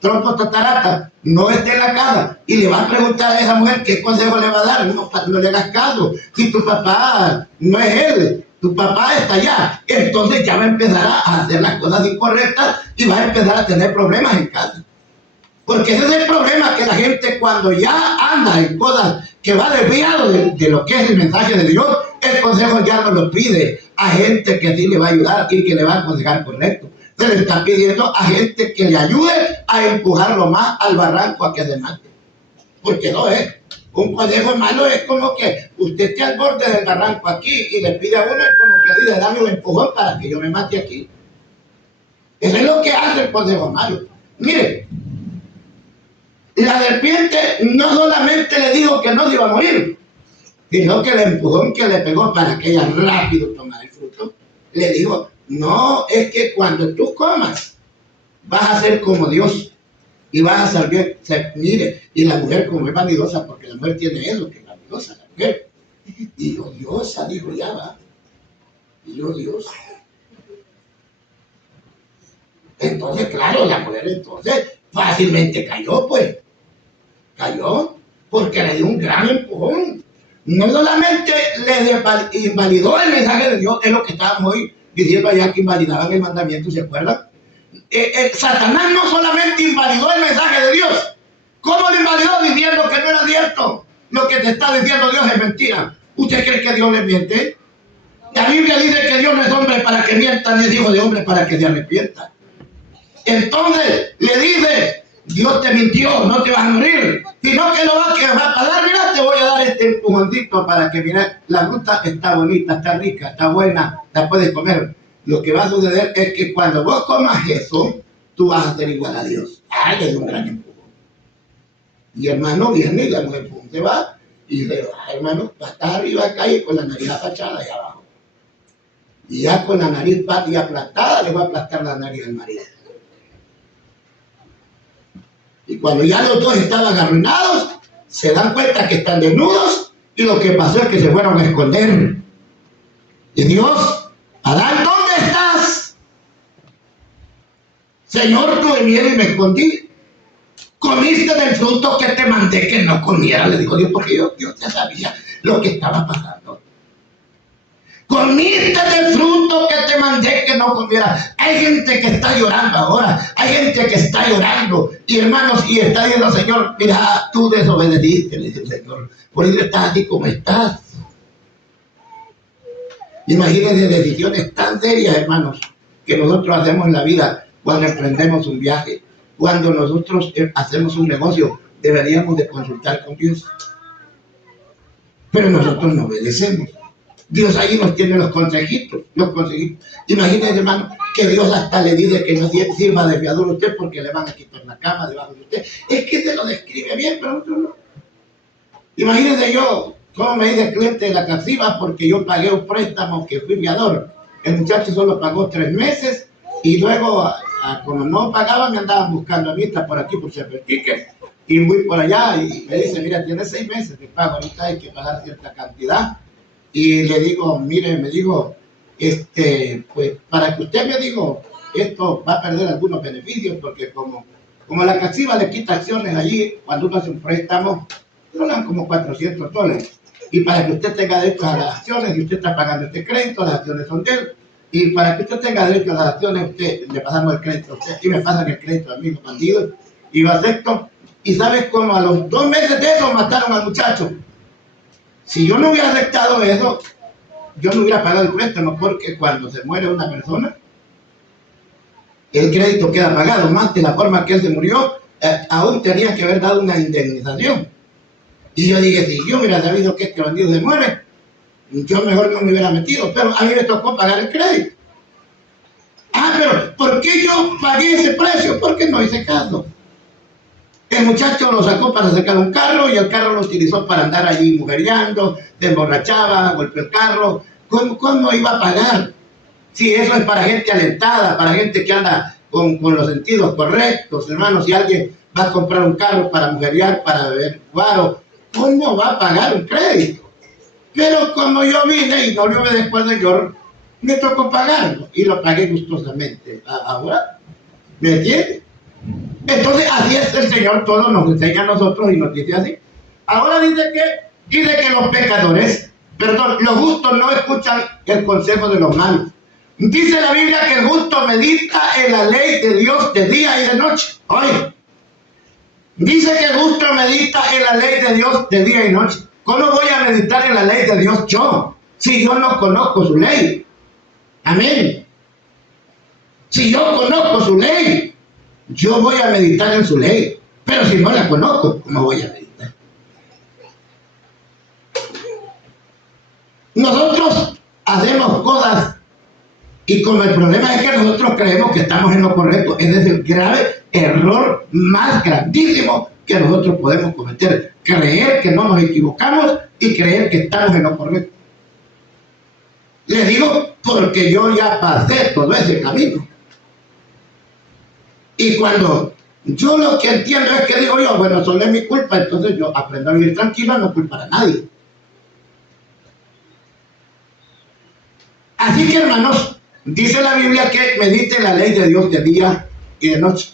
tronco tatarata, no esté en la casa, y le va a preguntar a esa mujer qué consejo le va a dar. No le hagas caso, si tu papá no es él, tu papá está allá, entonces ya va a empezar a hacer las cosas incorrectas y va a empezar a tener problemas en casa. Porque ese es el problema, que la gente cuando ya anda en cosas que va desviado de lo que es el mensaje de Dios, el consejo ya no lo pide a gente que sí le va a ayudar y que le va a aconsejar correcto. Se le está pidiendo a gente que le ayude a empujarlo más al barranco a que se mate. Porque no es. Un consejo malo es como que usted esté al borde del barranco aquí y le pide a uno, es como que dice, dame un empujón para que yo me mate aquí. Eso es lo que hace el consejo malo. Mire, la serpiente no solamente le dijo que no se iba a morir, sino que el empujón que le pegó para que ella rápido tomara el fruto, le dijo, no, es que cuando tú comas, vas a ser como Dios y vas a saber, mire, y la mujer como es vanidosa, porque la mujer tiene eso, que es vanidosa la mujer, y odiosa, dijo, ya va, y odiosa. Entonces, claro, la mujer entonces fácilmente cayó, pues. Cayó porque le dio un gran empujón. No solamente le invalidó el mensaje de Dios, es lo que estábamos hoy diciendo allá, que invalidaban el mandamiento, ¿se acuerdan? Satanás no solamente invalidó el mensaje de Dios. ¿Cómo lo invalidó? Diciendo que no era cierto. Lo que te está diciendo Dios es mentira. ¿Usted cree que Dios le miente? La Biblia dice que Dios no es hombre para que mienta, ni es hijo de hombre para que se arrepienta. Entonces le dice, Dios te mintió, no te vas a morir, sino que lo va a pagar. Mira, te voy a dar este empujoncito para que, mira, la fruta está bonita, está rica, está buena, la puedes comer. Lo que va a suceder es que cuando vos comas eso, tú vas a ser igual a Dios. ¡Ay, es un gran empujón! Y hermano viene y la mujer se va y le va, hermano, va a estar arriba acá y con la nariz apachada allá abajo. Y ya con la nariz patria aplastada, le va a aplastar la nariz al marido. Y cuando ya los dos estaban arruinados, se dan cuenta que están desnudos y lo que pasó es que se fueron a esconder. Y Dios, Adán, ¿dónde estás? Señor, tuve miedo y me escondí. Comiste del fruto que te mandé que no comiera, le dijo Dios, porque Dios ya sabía lo que estaba pasando. Comiste del fruto que te mandé que no comiera. Hay gente que está llorando ahora, hay gente que está llorando, y hermanos, y está diciendo, Señor, mira, tú desobedeciste, le dice el Señor, por eso estás así como estás. Imagínense decisiones tan serias, hermanos, que nosotros hacemos en la vida cuando emprendemos un viaje, cuando nosotros hacemos un negocio, deberíamos de consultar con Dios. Pero nosotros no obedecemos. Dios ahí nos tiene los consejitos, Imagínense, hermano, que Dios hasta le dice que no sirva de fiador a usted porque le van a quitar la cama debajo de usted. Es que se lo describe bien, pero nosotros no. Imagínense yo, como me dice el cliente de la Casiva, porque yo pagué un préstamo que fui fiador. El muchacho solo pagó 3 meses y luego, como no pagaba, me andaban buscando a mí, está por aquí, por Chepetique, y voy por allá y me dice, mira, tiene 6 meses de pago, ahorita hay que pagar cierta cantidad. Y le digo, mire, me digo, pues para que usted me digo, esto va a perder algunos beneficios porque como la CACIBA le quita acciones allí, cuando uno hace un préstamo, le dan como $400. Y para que usted tenga derecho a las acciones, y usted está pagando este crédito, las acciones son de él. Y para que usted tenga derecho a las acciones, usted le pasamos el crédito a usted y me pasan el crédito a mí, los bandidos. Y lo acepto. Y sabes cómo a los 2 meses de eso mataron al muchacho. Si yo no hubiera aceptado eso, yo no hubiera pagado el préstamo, porque cuando se muere una persona, el crédito queda pagado. Más de la forma que él se murió, aún tenía que haber dado una indemnización. Y yo dije, si yo hubiera sabido que este bandido se muere, yo mejor no me hubiera metido, pero a mí me tocó pagar el crédito. Pero ¿por qué yo pagué ese precio? Porque no hice caso. El muchacho lo sacó para sacar un carro y el carro lo utilizó para andar allí mujeriando, se emborrachaba, golpeó el carro. ¿Cómo iba a pagar? Si eso es para gente alentada, para gente que anda con los sentidos correctos, hermanos. Si alguien va a comprar un carro para mujeriar, para beber guaro, ¿cómo va a pagar un crédito? Pero como yo vine y no lo vi después de yo, me tocó pagarlo y lo pagué gustosamente. Ahora, ¿me entiendes? Entonces así es el Señor, todo nos enseña a nosotros y nos dice así. Ahora dice que los pecadores, los justos no escuchan el consejo de los malos. Dice la Biblia que el justo medita en la ley de Dios de día y de noche. Oye, dice que el justo medita en la ley de Dios de día y noche. ¿Cómo voy a meditar en la ley de Dios yo, si yo no conozco su ley? Amén. Si yo conozco su ley, yo voy a meditar en su ley. Pero si no la conozco, ¿cómo voy a meditar? Nosotros hacemos cosas y como el problema es que nosotros creemos que estamos en lo correcto. Ese es el grave error más grandísimo que nosotros podemos cometer. Creer que no nos equivocamos y creer que estamos en lo correcto. Les digo porque yo ya pasé todo ese camino. Y cuando yo lo que entiendo es que digo yo, bueno, solo es mi culpa, entonces yo aprendo a vivir tranquilo, no culpar a nadie. Así que, hermanos, dice la Biblia que medite la ley de Dios de día y de noche.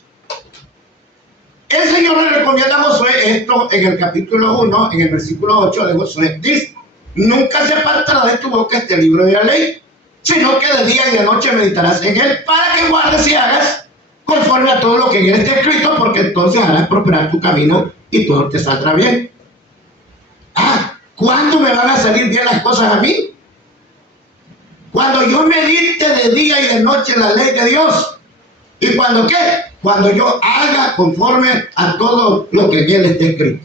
El Señor le recomienda a Josué esto en el capítulo 1, en el versículo 8 de Josué. Dice, nunca se apartará de tu boca este libro de la ley, sino que de día y de noche meditarás en él, para que guardes y hagas conforme a todo lo que en él está escrito, porque entonces harás prosperar tu camino y todo te saldrá bien. ¿Cuándo me van a salir bien las cosas a mí? Cuando yo medite de día y de noche la ley de Dios. ¿Y cuando qué? Cuando yo haga conforme a todo lo que en él está escrito.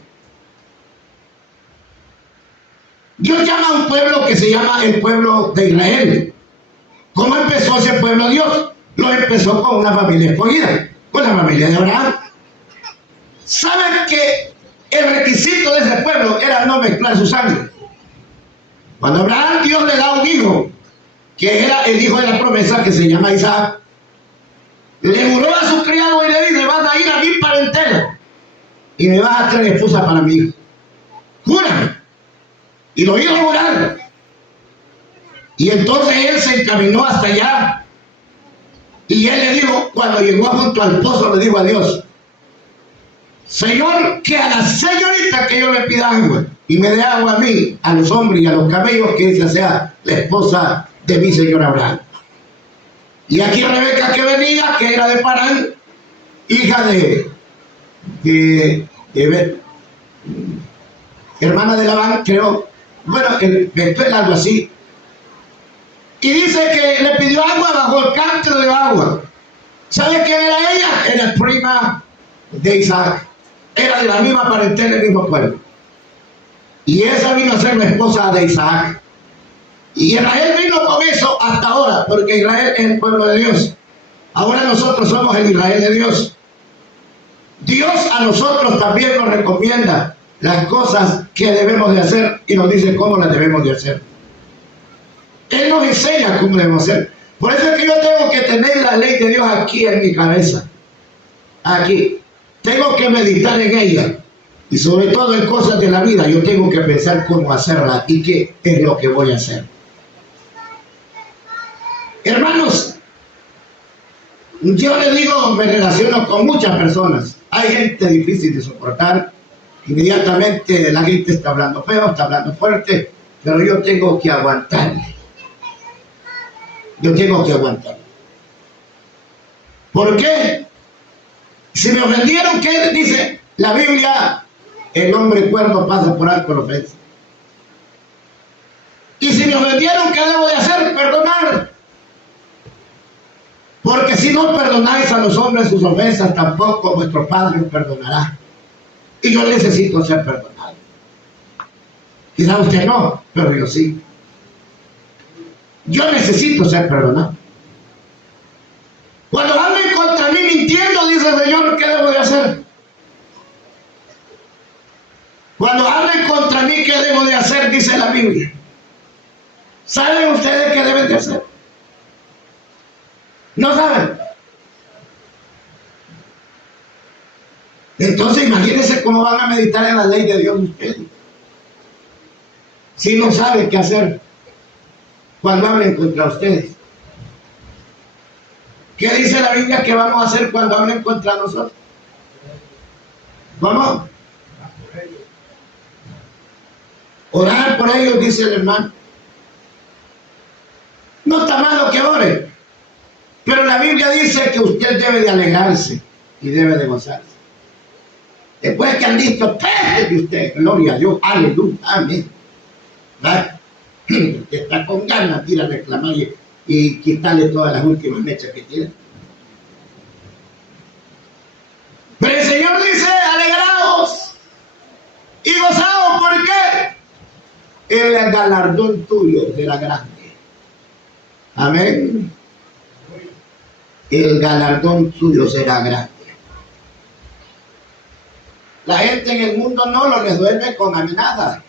Dios llama a un pueblo que se llama el pueblo de Israel. ¿Cómo empezó ese pueblo Dios? Lo empezó con una familia escogida, con la familia de Abraham. ¿Saben que el requisito de ese pueblo era no mezclar su sangre? Cuando Abraham, Dios le da un hijo, que era el hijo de la promesa, que se llama Isaac, le juró a su criado y le dice, vas a ir a mi parentela y me vas a traer esposa para mi hijo. Júrame. Y lo hizo jurar. Y entonces él se encaminó hasta allá. Y él le dijo, cuando llegó junto al pozo, le dijo a Dios, Señor, que a la señorita que yo le pida agua y me dé agua a mí, a los hombres y a los camellos, que ella sea la esposa de mi señor Abraham. Y aquí Rebeca que venía, que era de Parán, hija de hermana de Labán, creo, bueno, algo así. Y dice que le pidió agua bajo el cántaro de agua. ¿Sabe quién era ella? Era prima de Isaac. Era de la misma parentela, del mismo pueblo. Y esa vino a ser la esposa de Isaac. Y Israel vino con eso hasta ahora, porque Israel es el pueblo de Dios. Ahora nosotros somos el Israel de Dios. Dios a nosotros también nos recomienda las cosas que debemos de hacer y nos dice cómo las debemos de hacer. Él nos enseña cómo debemos hacer. Por eso es que yo tengo que tener la ley de Dios aquí en mi cabeza. Aquí. Tengo que meditar en ella. Y sobre todo en cosas de la vida, yo tengo que pensar cómo hacerla y qué es lo que voy a hacer. Hermanos, Yo le digo, me relaciono con muchas personas. Hay gente difícil de soportar. Inmediatamente la gente está hablando feo, está hablando fuerte, pero yo tengo que aguantarle. Yo tengo que aguantarle. ¿Por qué? Si me ofendieron, ¿qué dice la Biblia? El hombre cuerdo pasa por alto la ofensa. Y si me ofendieron, ¿qué debo de hacer? Perdonar. Porque si no perdonáis a los hombres sus ofensas, tampoco vuestro Padre os perdonará. Y yo necesito ser perdonado. Quizá usted no, pero yo sí. Yo necesito ser perdonado. Cuando hablen contra mí mintiendo, dice el Señor, ¿qué debo de hacer? Cuando hablen contra mí, ¿qué debo de hacer? Dice la Biblia. ¿Saben ustedes qué deben de hacer? ¿No saben? Entonces imagínense cómo van a meditar en la ley de Dios ustedes. Si no saben qué hacer cuando hablen contra ustedes. ¿Qué dice la Biblia que vamos a hacer cuando hablen contra nosotros? Vamos. Orar por ellos, dice el hermano. No está malo que ore, pero la Biblia dice que usted debe de alegrarse y debe de gozarse. Después que han visto peces de usted, gloria a Dios, aleluya, amén. ¿Verdad? Que está con ganas de ir a reclamar y quitarle todas las últimas mechas que tiene. Pero el Señor dice, alegraos y gozaos, ¿por qué? El galardón tuyo será grande. Amén. El galardón tuyo será grande. La gente en el mundo no lo resuelve con amenazas.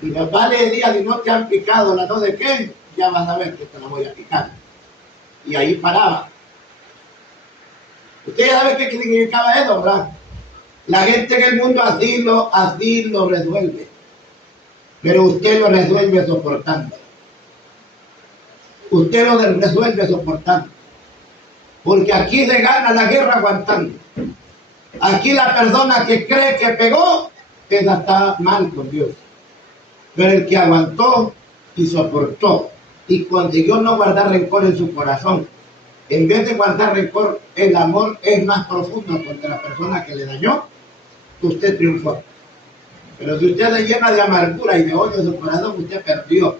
Mi papá le decía, si no te han picado la no de qué, ya vas a ver que te la voy a picar. Y ahí paraba. Ustedes saben qué significaba eso, ¿verdad? La gente en el mundo así lo resuelve. Pero usted lo resuelve soportando. Usted lo resuelve soportando. Porque aquí se gana la guerra aguantando. Aquí la persona que cree que pegó, esa está mal con Dios. Pero el que aguantó y soportó y consiguió no guardar rencor en su corazón, en vez de guardar rencor, el amor es más profundo contra la persona que le dañó, usted triunfó. Pero si usted se llena de amargura y de odio en su corazón, usted perdió.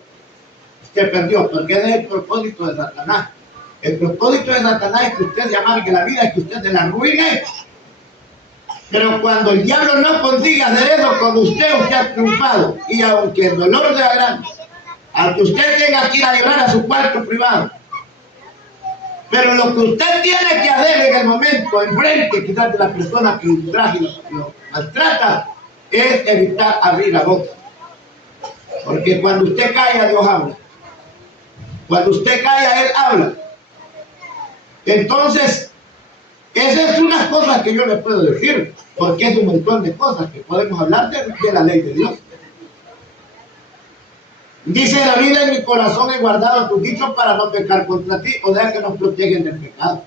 Usted perdió, porque ese es el propósito de Satanás. El propósito de Satanás es que usted se amargue la vida, es que usted se la arruine. Pero cuando el diablo no consiga hacer eso con usted, usted ha triunfado. Y aunque el dolor sea grande, aunque usted tenga que ir a llorar a su cuarto privado, pero lo que usted tiene que hacer en el momento, enfrente quizás de la persona que lo maltrata, es evitar abrir la boca. Porque cuando usted calla, Dios habla. Cuando usted calla, Él habla. Entonces, esas es unas cosas que yo le puedo decir, porque es un montón de cosas que podemos hablar de la ley de Dios. Dice la Biblia, en mi corazón he guardado tus dichos para no pecar contra ti, o sea que nos protegen del pecado.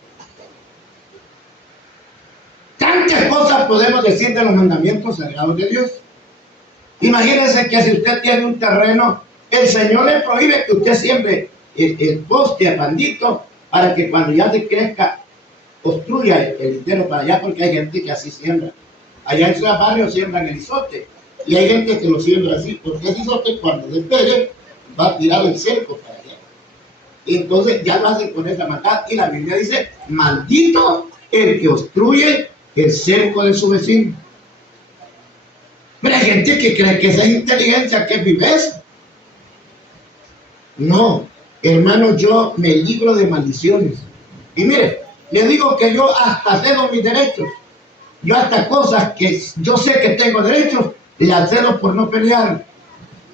Tantas cosas podemos decir de los mandamientos sagrados de Dios. Imagínense que si usted tiene un terreno, el Señor le prohíbe que usted siembre el poste bandito para que cuando ya se crezca construya el lindero para allá, porque hay gente que así siembra. Allá en su barrio siembran el izote y hay gente que lo siembra así, porque ese izote cuando se pegue va a tirar el cerco para allá. Y entonces ya lo hacen con esa maldad y la Biblia dice, maldito el que obstruye el cerco de su vecino. Pero hay gente que cree que esa es inteligencia, que es viveza. No, hermano, yo me libro de maldiciones. Y mire, le digo que yo hasta cedo mis derechos. Yo hasta cosas que yo sé que tengo derechos, las cedo por no pelear.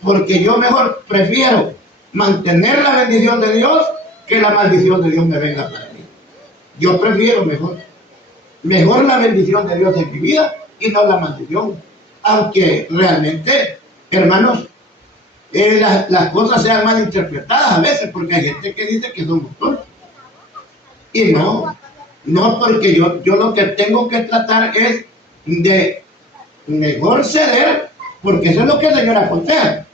Porque yo mejor prefiero mantener la bendición de Dios que la maldición de Dios me venga para mí. Yo prefiero mejor la bendición de Dios en mi vida y no la maldición. Aunque realmente, hermanos, las cosas sean mal interpretadas a veces, porque hay gente que dice que somos tontos. Y no, porque yo lo que tengo que tratar es de mejor ceder, porque eso es lo que el Señor aconseja.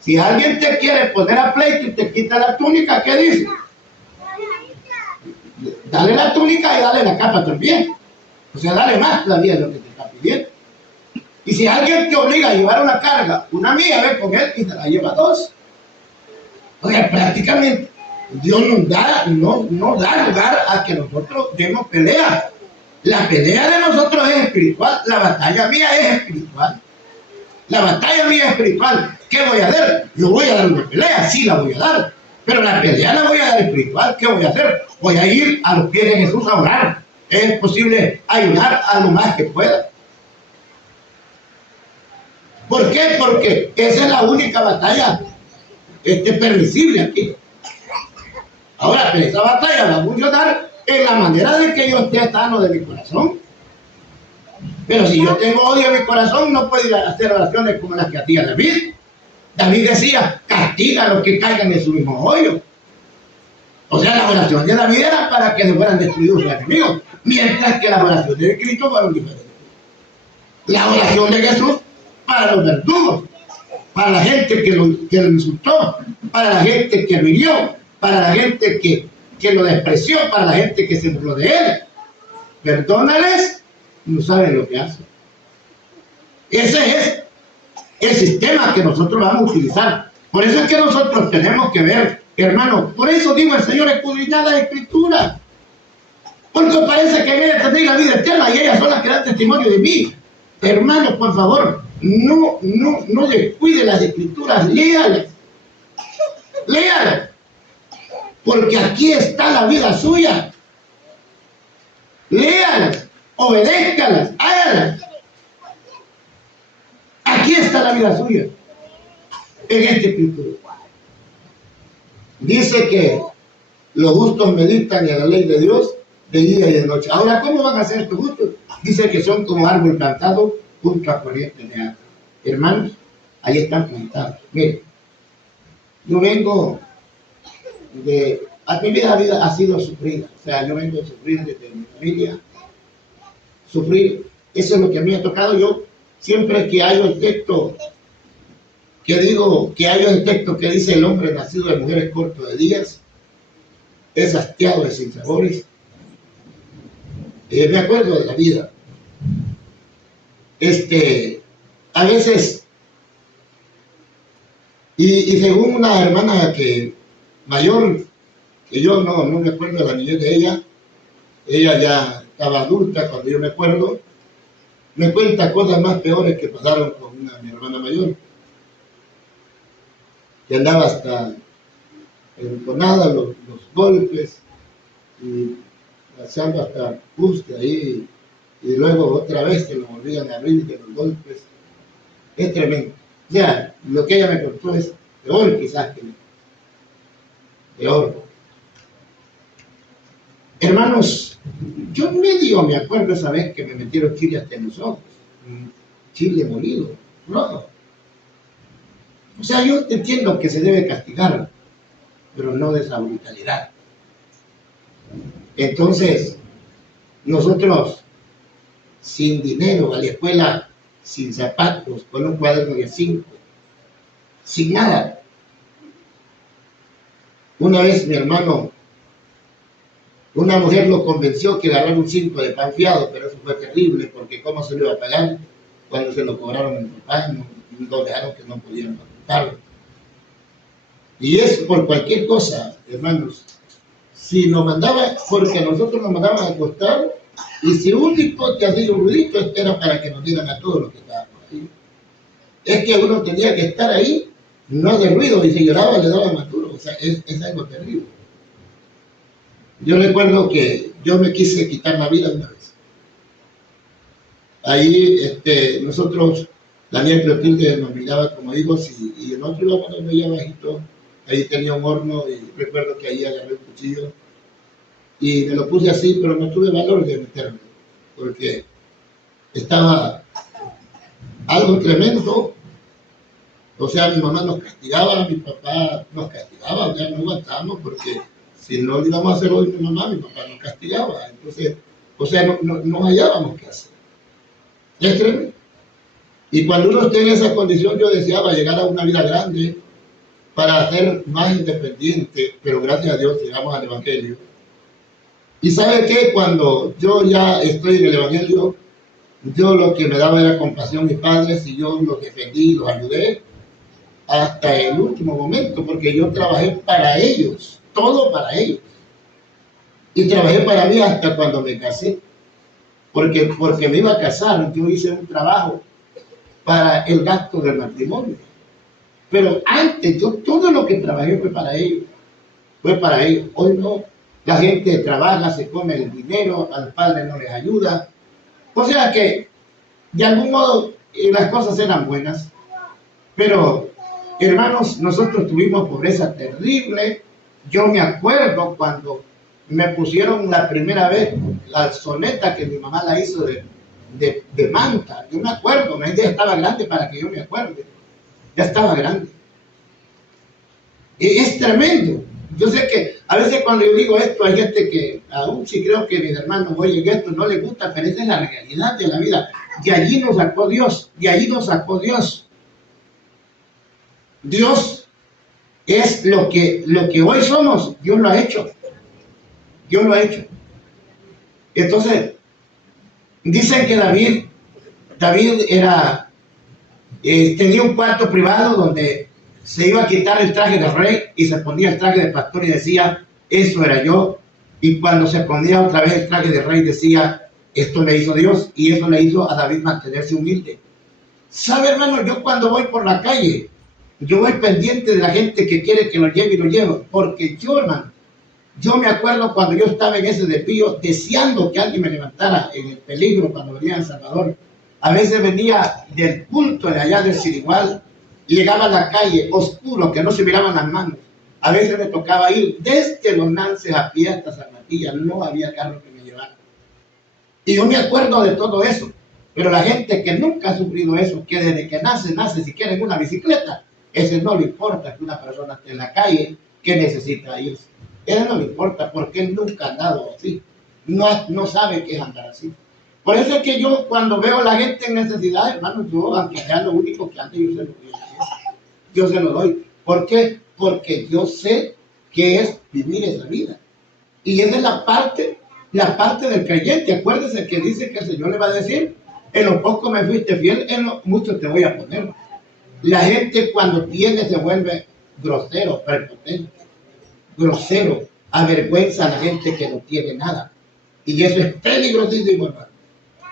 Si alguien te quiere poner a pleito y te quita la túnica, ¿qué dice? Dale la túnica y dale la capa también. O sea, dale más todavía de lo que te está pidiendo. Y si alguien te obliga a llevar una carga, una mía, ve con él y te la lleva dos. O sea, prácticamente Dios no da lugar a que nosotros demos pelea. La pelea de nosotros es espiritual, la batalla mía es espiritual. La batalla mía es espiritual. ¿Qué voy a hacer? Yo voy a dar una pelea, sí la voy a dar. Pero la pelea la voy a dar espiritual. ¿Qué voy a hacer? Voy a ir a los pies de Jesús a orar. Es posible ayudar a lo más que pueda. ¿Por qué? Porque esa es la única batalla permisible aquí. Ahora, pero esa batalla la voy a dar en la manera de que yo esté sano de mi corazón. Pero si yo tengo odio en mi corazón, no puedo ir a hacer oraciones como las que hacía David. David decía, castiga a los que caigan en su mismo hoyo. O sea, la oración de David era para que se fueran destruidos sus enemigos, mientras que las oraciones de Cristo fueron diferentes. La oración de Jesús para los verdugos, para la gente que lo insultó, para la gente que lo hirió, para la gente que lo despreció, para la gente que se burló de él. Perdónales, no saben lo que hacen. Ese es el sistema que nosotros vamos a utilizar. Por eso es que nosotros tenemos que ver, hermano, por eso digo el Señor, escudriñad la Escritura. Porque parece que en ella tenéis la vida eterna y ellas son las que dan testimonio de mí. Hermano, por favor, no descuide las Escrituras, léalas. Léalas. Porque aquí está la vida suya. Léalas, obedézcalas, hágalas. Aquí está la vida suya. En esta Escritura. Dice que los justos meditan en la ley de Dios de día y de noche. Ahora, ¿cómo van a ser estos justos? Dice que son como árbol plantado junto a corriente de agua. Hermanos, ahí están plantados. Miren, yo vengo de... Mi vida ha sido sufrida. O sea, yo vengo a sufrir desde mi familia. Sufrir, eso es lo que a mí me ha tocado. Yo siempre que hay el texto que digo, que hay el texto que dice el hombre nacido de mujeres corto de días, es hastiado de sinsabores. Me acuerdo de la vida. A veces, y según una hermana que mayor, que yo no me acuerdo de la niñez de ella ya estaba adulta cuando yo me acuerdo, me cuenta cosas más peores que pasaron con mi hermana mayor, que andaba hasta entonada los golpes, y pasando hasta justo ahí, y luego otra vez que lo volvían a abrir de los golpes. Es tremendo. O sea, lo que ella me contó es peor quizás que peor. Hermanos, yo medio me acuerdo esa vez que me metieron chile hasta en los ojos, chile molido, rojo. O sea, yo entiendo que se debe castigar, pero no de esa brutalidad. Entonces, nosotros, sin dinero, a la escuela, sin zapatos, con un cuaderno de 5, sin nada. Una vez mi hermano, una mujer lo convenció que agarrara un 5 de pan fiado, pero eso fue terrible, porque ¿cómo se lo iba a pagar? Cuando se lo cobraron en el pan, no dejaron que no podían pagarlo. Y es por cualquier cosa, hermanos. Si nos mandaba, porque nosotros nos mandaban a acostar, y si un tipo te hacía un ruidito, era para que nos dieran a todos los que estaban ahí. Es que uno tenía que estar ahí, no de ruido, y si lloraba le daba más duro. O sea, es algo terrible. Yo recuerdo que yo me quise quitar la vida una vez. Ahí nosotros, Daniel Clotilde nos miraba como hijos, y en otro lado nos veía bajito. Ahí tenía un horno y recuerdo que ahí agarré un cuchillo y me lo puse así, pero no tuve valor de meterme porque estaba algo tremendo. O sea, mi mamá nos castigaba, mi papá nos castigaba, ya no aguantábamos porque Si no lo íbamos a hacer hoy, mi papá nos castigaba. Entonces, o sea, no hallábamos qué hacer. ¿Es tremendo? Y cuando uno esté en esa condición, yo deseaba llegar a una vida grande para ser más independiente, pero gracias a Dios llegamos al Evangelio. Y ¿sabe qué? Cuando yo ya estoy en el Evangelio, yo lo que me daba era compasión a mis padres y yo los defendí, los ayudé hasta el último momento, porque yo trabajé para ellos, todo para ellos. Y trabajé para mí hasta cuando me casé, porque me iba a casar, yo hice un trabajo para el gasto del matrimonio. Pero antes, yo todo lo que trabajé fue para ellos. Hoy no. La gente trabaja, se come el dinero, al padre no les ayuda. O sea que, de algún modo, las cosas eran buenas. Pero, hermanos, nosotros tuvimos pobreza terrible. Yo me acuerdo cuando me pusieron la primera vez la soneta que mi mamá la hizo de manta. Yo me acuerdo, la gente ya estaba grande para que yo me acuerde. Ya estaba grande. Y es tremendo. Yo sé que a veces cuando yo digo esto, hay gente que, aún si creo que mis hermanos oyen esto, no les gusta, pero esa es la realidad de la vida. De allí nos sacó Dios, de allí nos sacó Dios. Dios es lo que hoy somos, Dios lo ha hecho. Dios lo ha hecho. Entonces, dicen que David era, tenía un cuarto privado donde se iba a quitar el traje de rey y se ponía el traje de pastor y decía, eso era yo. Y cuando se ponía otra vez el traje de rey decía, esto le hizo Dios, y eso le hizo a David mantenerse humilde. ¿Sabe, hermano? Yo cuando voy por la calle, yo voy pendiente de la gente que quiere que lo lleve y lo llevo, porque yo, hermano, yo me acuerdo cuando yo estaba en ese desvío, deseando que alguien me levantara en el peligro cuando venía a El Salvador. A veces venía del culto de allá del Sirigual, llegaba a la calle oscuro, que no se miraban las manos. A veces me tocaba ir desde Los Nances a pie hasta San Matías, no había carro que me llevara. Y yo me acuerdo de todo eso, pero la gente que nunca ha sufrido eso, que desde que nace, si quieren una bicicleta, ese no le importa que una persona esté en la calle, que necesita irse. Eso no le importa, porque él nunca ha andado así. No sabe qué es andar así. Por eso es que yo, cuando veo a la gente en necesidad, hermano, yo, aunque sea lo único que ande, yo se lo doy. Yo se lo doy. ¿Por qué? Porque yo sé qué es vivir esa vida. Y esa es la parte del creyente. Acuérdese que dice que el Señor le va a decir, en lo poco me fuiste fiel, en lo mucho te voy a poner. La gente cuando tiene se vuelve grosero, prepotente, grosero, avergüenza a la gente que no tiene nada. Y eso es peligrosísimo, hermano.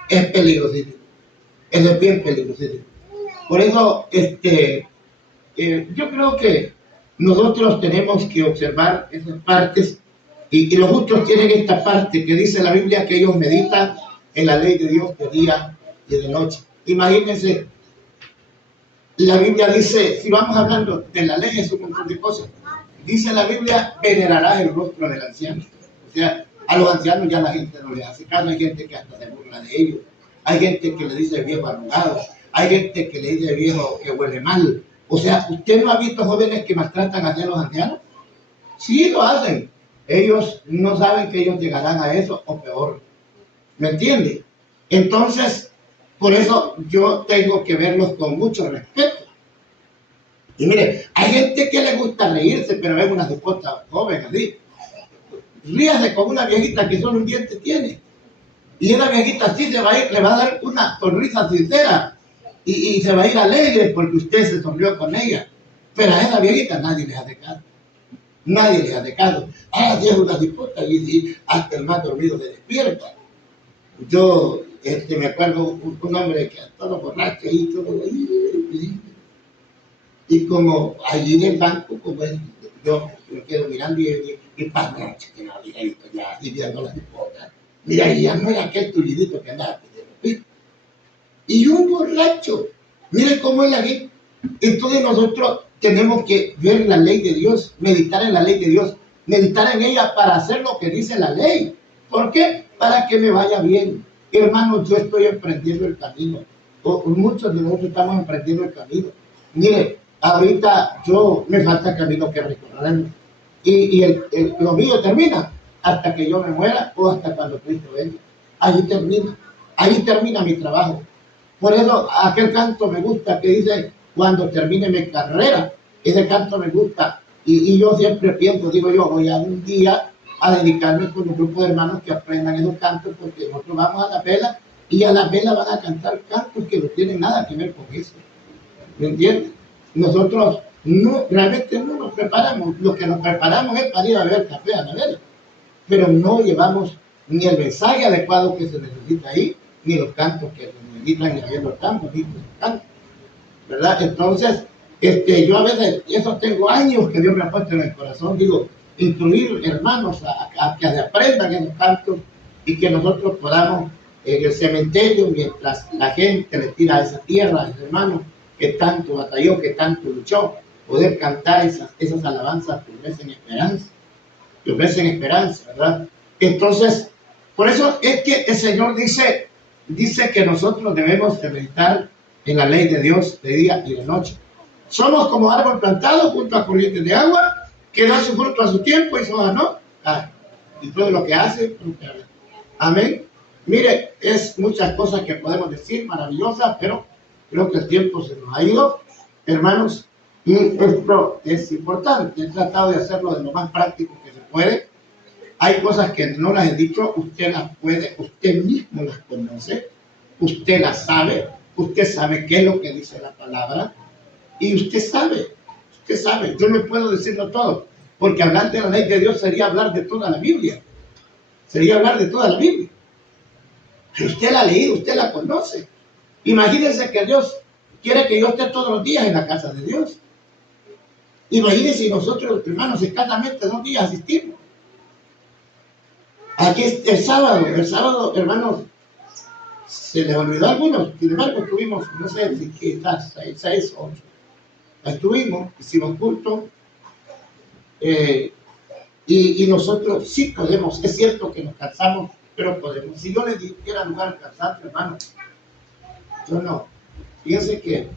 Es peligrosísimo. Eso es bien peligrosísimo. Por eso, yo creo que nosotros tenemos que observar esas partes y los justos tienen esta parte que dice la Biblia que ellos meditan en la ley de Dios de día y de noche. Imagínense, la Biblia dice, si vamos hablando de la ley, es un montón de cosas. Dice la Biblia, venerarás el rostro del anciano. O sea, a los ancianos ya la gente no les hace caso, hay gente que hasta se burla de ellos, hay gente que le dice viejo arrugado, hay gente que le dice viejo que huele mal. O sea, ¿usted no ha visto jóvenes que maltratan a los ancianos? Sí, lo hacen. Ellos no saben que ellos llegarán a eso o peor. ¿Me entiende? Entonces, por eso yo tengo que verlos con mucho respeto. Y mire, hay gente que le gusta reírse, pero ven una esposa joven así. Ríase con una viejita que solo un diente tiene. Y esa viejita así se va a ir, le va a dar una sonrisa sincera. Y se va a ir alegre porque usted se sonrió con ella. Pero a esa viejita nadie le hace caso. Nadie le hace caso. Ah, si es una disputa y hasta el más dormido se despierta. Yo me acuerdo un hombre que todo borracho y todo. Y como allí en el banco, como yo me quedo mirando y padre, que no había visto ya, y viendo las disputas. Mira, y ya no era aquel tullidito que andaba pidiendo. Y un borracho, miren cómo es la vida. Entonces nosotros tenemos que ver la ley de Dios, meditar en la ley de Dios, meditar en ella para hacer lo que dice la ley. ¿Por qué? Para que me vaya bien. Hermanos, yo estoy emprendiendo el camino. Muchos de nosotros estamos emprendiendo el camino. Mire, ahorita me falta camino que recorrer. lo mío termina hasta que yo me muera o hasta cuando Cristo venga. Ahí termina mi trabajo. Por eso aquel canto me gusta que dice, cuando termine mi carrera, ese canto me gusta. Y yo siempre pienso, digo yo, voy a un día a dedicarme con un grupo de hermanos que aprendan esos cantos, porque nosotros vamos a la vela y a la vela van a cantar cantos que no tienen nada que ver con eso. ¿Me entiendes? Nosotros realmente no nos preparamos. Lo que nos preparamos es para ir a beber café a la vela, pero no llevamos ni el mensaje adecuado que se necesita ahí, ni los cantos que se necesitan, ni habiendo tan bonitos cantos, ¿verdad? Entonces, yo a veces, eso tengo años que Dios me ha puesto en el corazón, digo, incluir hermanos a que se aprendan esos cantos y que nosotros podamos en el cementerio, mientras la gente le tira a esa tierra a ese hermano que tanto batalló, que tanto luchó, poder cantar esas alabanzas que ofrecen esperanza, ¿verdad? Entonces, por eso es que el Señor dice que nosotros debemos de meditar en la ley de Dios de día y de noche. Somos como árbol plantado junto a corrientes de agua, que da su fruto a su tiempo y su hoja no. Y todo lo que hace, amén. Mire, es muchas cosas que podemos decir maravillosas, pero creo que el tiempo se nos ha ido, hermanos, y esto es importante. He tratado de hacerlo de lo más práctico que se puede. Hay cosas que no las he dicho, usted las puede, usted mismo las conoce, usted las sabe, usted sabe qué es lo que dice la palabra, y usted sabe, yo no puedo decirlo todo, porque hablar de la ley de Dios sería hablar de toda la Biblia, Usted la ha leído, usted la conoce. Imagínense que Dios quiere que yo esté todos los días en la casa de Dios. Imagínense si nosotros, hermanos, escasamente 2 días asistimos. Aquí el sábado, hermanos, se les olvidó a algunos, sin embargo, estuvimos, no sé si quizás 6 o 8. Estuvimos, hicimos culto, y nosotros sí podemos, es cierto que nos cansamos, pero podemos. Si yo les diera lugar al cansancio, hermano, yo no. Fíjense que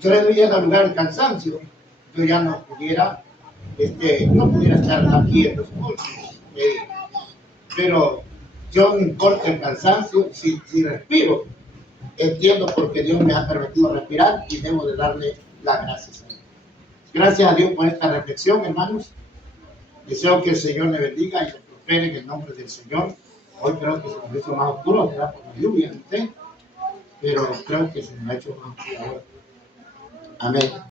yo les diera lugar al cansancio, yo ya no pudiera estar aquí en los cultos. Pero yo no importa el cansancio, si respiro, entiendo porque Dios me ha permitido respirar y debo de darle las gracias a Él. Gracias a Dios por esta reflexión, hermanos. Deseo que el Señor le bendiga y le prospere en el nombre del Señor. Hoy creo que se nos hizo más oscuro, ¿verdad? Por la lluvia, no sé, pero creo que se nos ha hecho más oscuro ahora. Amén.